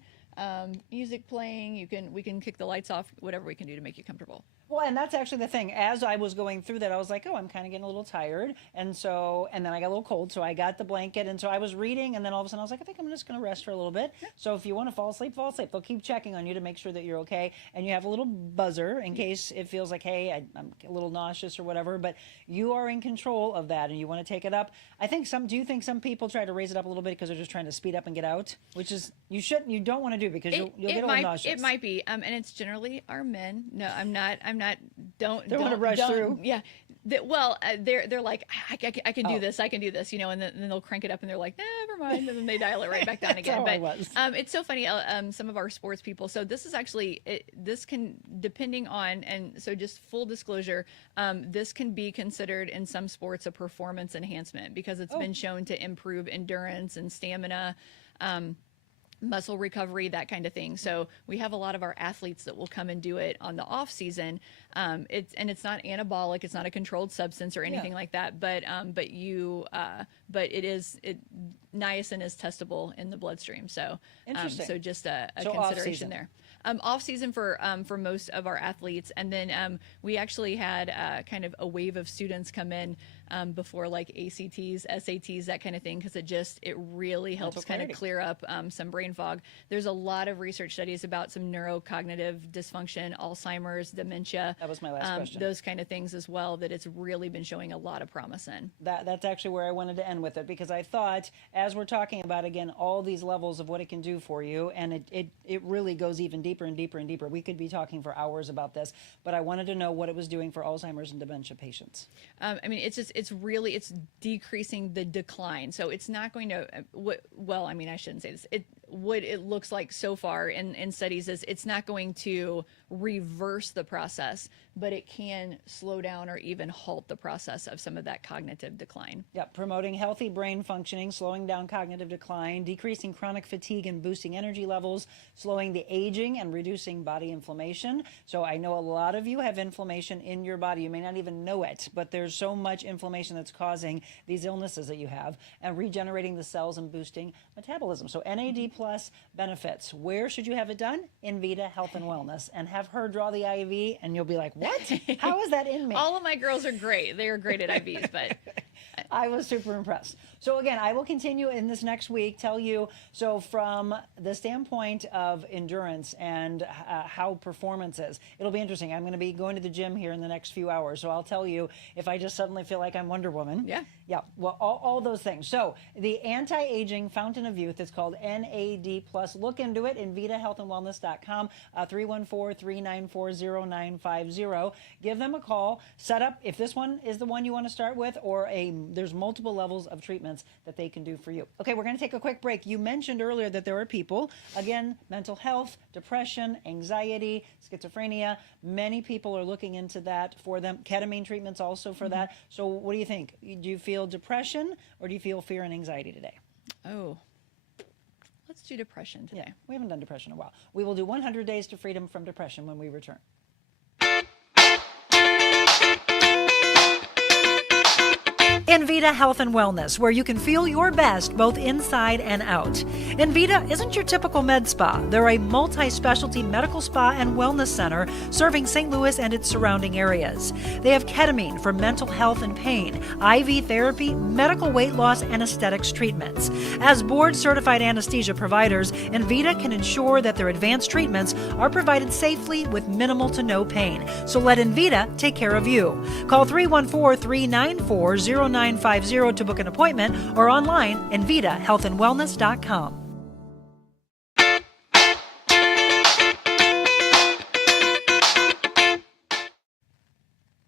music playing. We can kick the lights off, whatever we can do to make you comfortable. Well, and that's actually the thing. As I was going through that, I was like, oh, I'm kind of getting a little tired. And then I got a little cold, so I got the blanket. And so I was reading, and then all of a sudden I was like, I think I'm just going to rest for a little bit. Yeah. So if you want to fall asleep, fall asleep. They'll keep checking on you to make sure that you're okay. And you have a little buzzer in case it feels like, hey, I'm a little nauseous or whatever. But you are in control of that, and you want to take it up. Do you think some people try to raise it up a little bit because they're just trying to speed up and get out? Which is, you don't want to do because you'll get a little nauseous. It might be. And it's generally our men. No, I'm not I'm not. Don't wanna rush through. Yeah. They're like, I can do this. I can do this. And then they'll crank it up, and they're like, never mind, and then they dial it right back down again. But it's so funny. Some of our sports people. So this is actually this can, depending on, and so just full disclosure, this can be considered in some sports a performance enhancement because it's been shown to improve endurance and stamina. Muscle recovery, that kind of thing. So we have a lot of our athletes that will come and do it on the off season. It's not anabolic, it's not a controlled substance or anything like that. But niacin is testable in the bloodstream. So so just a consideration there. Off season for most of our athletes, and then we actually had kind of a wave of students come in before like ACTs, SATs, that kind of thing, because it really helps kind of clear up some brain fog. There's a lot of research studies about some neurocognitive dysfunction, Alzheimer's, dementia. That was my last question. Those kind of things as well, that it's really been showing a lot of promise in. That's actually where I wanted to end with it, because I thought, as we're talking about, again, all these levels of what it can do for you, and it really goes even deeper and deeper and deeper. We could be talking for hours about this, but I wanted to know what it was doing for Alzheimer's and dementia patients. I mean, it's decreasing the decline. So it's not going to, well, I mean, I shouldn't say this. What it looks like so far in studies is it's not going to reverse the process, but it can slow down or even halt the process of some of that cognitive decline. Yeah, promoting healthy brain functioning, slowing down cognitive decline, decreasing chronic fatigue and boosting energy levels, slowing the aging and reducing body inflammation. So I know a lot of you have inflammation in your body. You may not even know it, but there's so much inflammation that's causing these illnesses that you have, and regenerating the cells and boosting metabolism. So NAD Plus benefits. Where should you have it done? InVita Health and Wellness. And have her draw the IV, and you'll be like, what? How is that in me? All of my girls are great. They are great at IVs, but I was super impressed. So again, I will continue in this next week, tell you, so from the standpoint of endurance and how performance is, it'll be interesting. I'm going to be going to the gym here in the next few hours, so I'll tell you if I just suddenly feel like I'm Wonder Woman. Yeah, well, all those things. So the anti-aging fountain of youth is called NAD Plus. Look into it, InVitaHealthAndWellness.com, 314-394-0950. Give them a call. Set up, if this one is the one you want to start with, or there's multiple levels of treatments that they can do for you. Okay, we're going to take a quick break. You mentioned earlier that there are people, again, mental health, depression, anxiety, schizophrenia. Many people are looking into that for them. Ketamine treatments also for that. So what do you think? Do you feel depression, or do you feel fear and anxiety today? Oh, let's do depression today. Yeah, we haven't done depression in a while. We will do 100 Days to Freedom from Depression when we return. InVita Health and Wellness, where you can feel your best both inside and out. InVita isn't your typical med spa. They're a multi-specialty medical spa and wellness center serving St. Louis and its surrounding areas. They have ketamine for mental health and pain, IV therapy, medical weight loss, and aesthetics treatments. As board-certified anesthesia providers, InVita can ensure that their advanced treatments are provided safely with minimal to no pain. So let InVita take care of you. Call 314-394-0950 to book an appointment, or online InVitaHealthandWellness.com.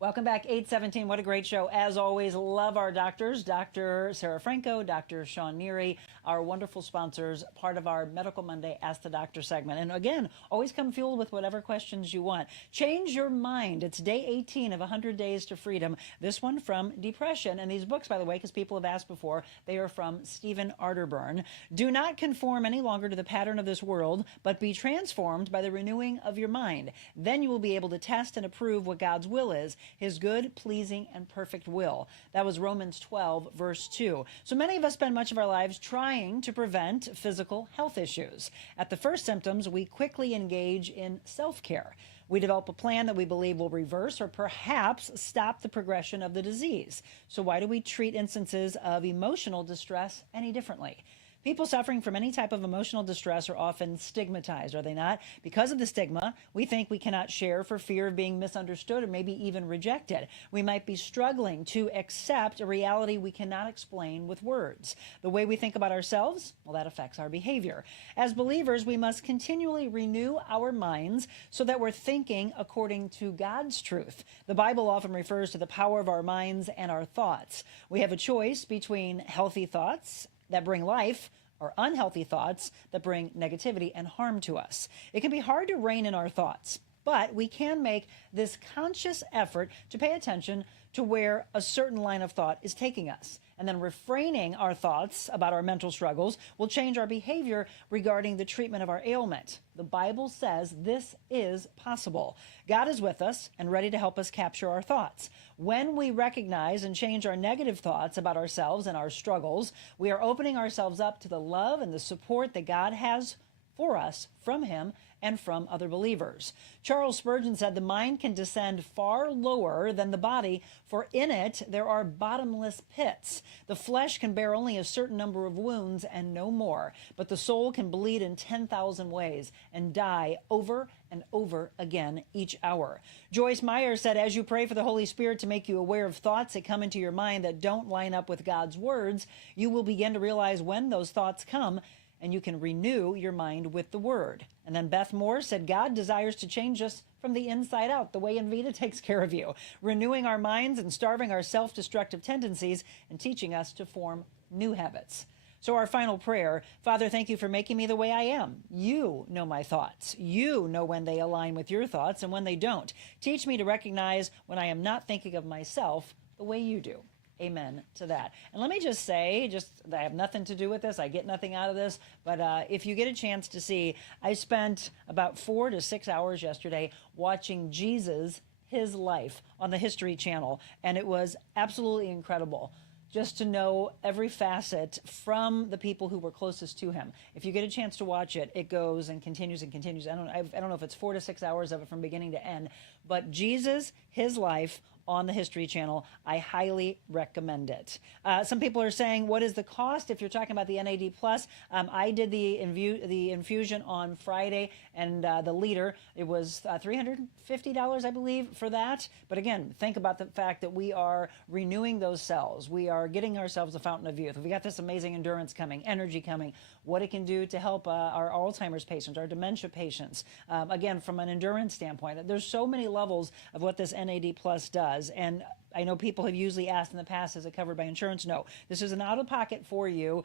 Welcome back, 817. What a great show. As always, love our doctors, Dr. Sara Franco, Dr. Sean Neary, our wonderful sponsors, part of our Medical Monday Ask the Doctor segment. And again, always come fueled with whatever questions you want. Change your mind. It's day 18 of 100 Days to Freedom. This one from depression. And these books, by the way, because people have asked before, they are from Stephen Arterburn. Do not conform any longer to the pattern of this world, but be transformed by the renewing of your mind. Then you will be able to test and approve what God's will is, his good, pleasing, and perfect will. That was Romans 12, verse 2. So many of us spend much of our lives trying to prevent physical health issues. At the first symptoms, we quickly engage in self-care. We develop a plan that we believe will reverse or perhaps stop the progression of the disease. So why do we treat instances of emotional distress any differently? People suffering from any type of emotional distress are often stigmatized, are they not? Because of the stigma, we think we cannot share for fear of being misunderstood or maybe even rejected. We might be struggling to accept a reality we cannot explain with words. The way we think about ourselves, well, that affects our behavior. As believers, we must continually renew our minds so that we're thinking according to God's truth. The Bible often refers to the power of our minds and our thoughts. We have a choice between healthy thoughts that bring life or unhealthy thoughts that bring negativity and harm to us. It can be hard to rein in our thoughts, but we can make this conscious effort to pay attention to where a certain line of thought is taking us. And then refraining our thoughts about our mental struggles will change our behavior regarding the treatment of our ailment. The Bible says this is possible. God is with us and ready to help us capture our thoughts. When we recognize and change our negative thoughts about ourselves and our struggles, we are opening ourselves up to the love and the support that God has for us from Him and from other believers. Charles Spurgeon said the mind can descend far lower than the body, for in it there are bottomless pits. The flesh can bear only a certain number of wounds and no more, but the soul can bleed in 10,000 ways and die over and over again each hour. Joyce Meyer said, as you pray for the Holy Spirit to make you aware of thoughts that come into your mind that don't line up with God's words, you will begin to realize when those thoughts come, and you can renew your mind with the Word. And then Beth Moore said, God desires to change us from the inside out, the way InVita takes care of you, renewing our minds and starving our self-destructive tendencies and teaching us to form new habits. So our final prayer, Father, thank you for making me the way I am. You know my thoughts. You know when they align with your thoughts and when they don't. Teach me to recognize when I am not thinking of myself the way you do. Amen to that. And let me just say, I have nothing to do with this. I get nothing out of this. But if you get a chance to see, I spent about 4 to 6 hours yesterday watching Jesus, his life on the History Channel. And it was absolutely incredible just to know every facet from the people who were closest to him. If you get a chance to watch it, it goes and continues and continues. I don't know if it's 4 to 6 hours of it from beginning to end. But Jesus, his life on the History Channel, I highly recommend it. Some people are saying, what is the cost if you're talking about the NAD Plus? I did the infusion on Friday, and the liter, it was $350, I believe, for that. But again, think about the fact that we are renewing those cells. We are getting ourselves a fountain of youth. We got this amazing endurance coming, energy coming, what it can do to help our Alzheimer's patients, our dementia patients. Again, from an endurance standpoint, there's so many levels of what this NAD Plus does. And I know people have usually asked in the past, is it covered by insurance? No, this is an out-of-pocket for you,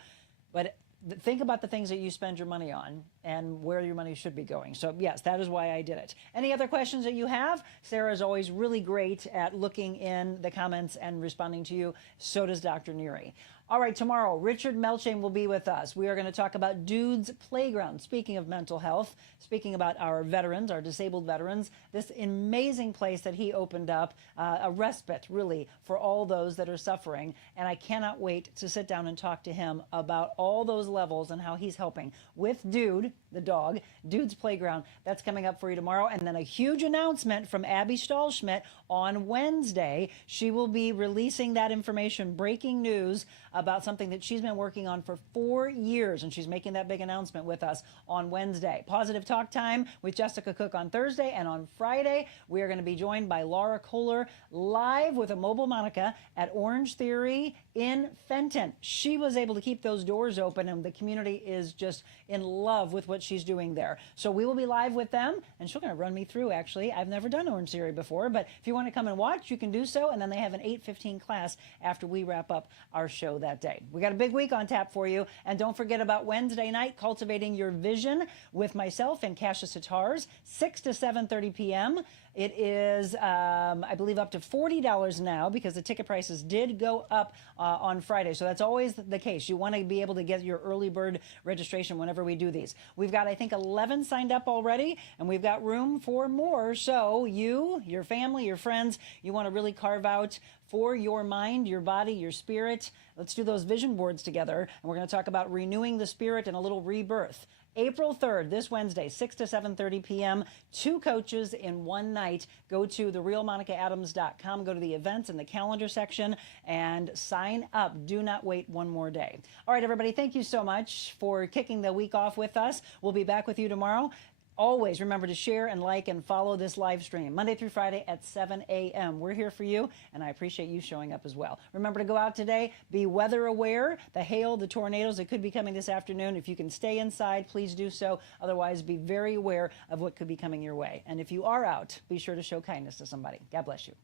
but think about the things that you spend your money on and where your money should be going. So yes, that is why I did it. Any other questions that you have? Sarah is always really great at looking in the comments and responding to you. So does Dr. Neary. All right, tomorrow, Richard Melchame will be with us. We are going to talk about Dude's Playground. Speaking of mental health, speaking about our veterans, our disabled veterans, this amazing place that he opened up, a respite, really, for all those that are suffering. And I cannot wait to sit down and talk to him about all those levels and how he's helping with Dude, the dog, Dude's Playground. That's coming up for you tomorrow. And then a huge announcement from Abby Stahlschmidt on Wednesday. She will be releasing that information, breaking news about something that she's been working on for 4 years, and she's making that big announcement with us on Wednesday. Positive Talk Time with Jessica Cook on Thursday, and on Friday, we are going to be joined by Laura Kohler live with a mobile Monica at Orange Theory in Fenton. She was able to keep those doors open, and the community is just in love with what she's doing there. So we will be live with them, and she's going to run me through, actually. I've never done Orange Theory before, but if you want to come and watch, you can do so, and then they have an 8:15 class after we wrap up our show that day. We got a big week on tap for you, and don't forget about Wednesday night, Cultivating Your Vision with myself and Cassius Satars, 6 to 7:30 p.m. It is, I believe, up to $40 now because the ticket prices did go up on Friday. So that's always the case. You want to be able to get your early bird registration whenever we do these. We've got, I think, 11 signed up already, and we've got room for more. So you, your family, your friends, you want to really carve out for your mind, your body, your spirit. Let's do those vision boards together. And we're going to talk about renewing the spirit and a little rebirth. April 3rd, this Wednesday, 6 to 7:30 p.m., 2 coaches in one night. Go to TheRealMonicaAdams.com, go to the events and the calendar section, and sign up. Do not wait one more day. All right, everybody, thank you so much for kicking the week off with us. We'll be back with you tomorrow. Always remember to share and like and follow this live stream Monday through Friday at 7 a.m. We're here for you, and I appreciate you showing up as well. Remember to go out today, be weather aware, the hail, the tornadoes that could be coming this afternoon. If you can stay inside, please do so. Otherwise, be very aware of what could be coming your way. And if you are out, be sure to show kindness to somebody. God bless you.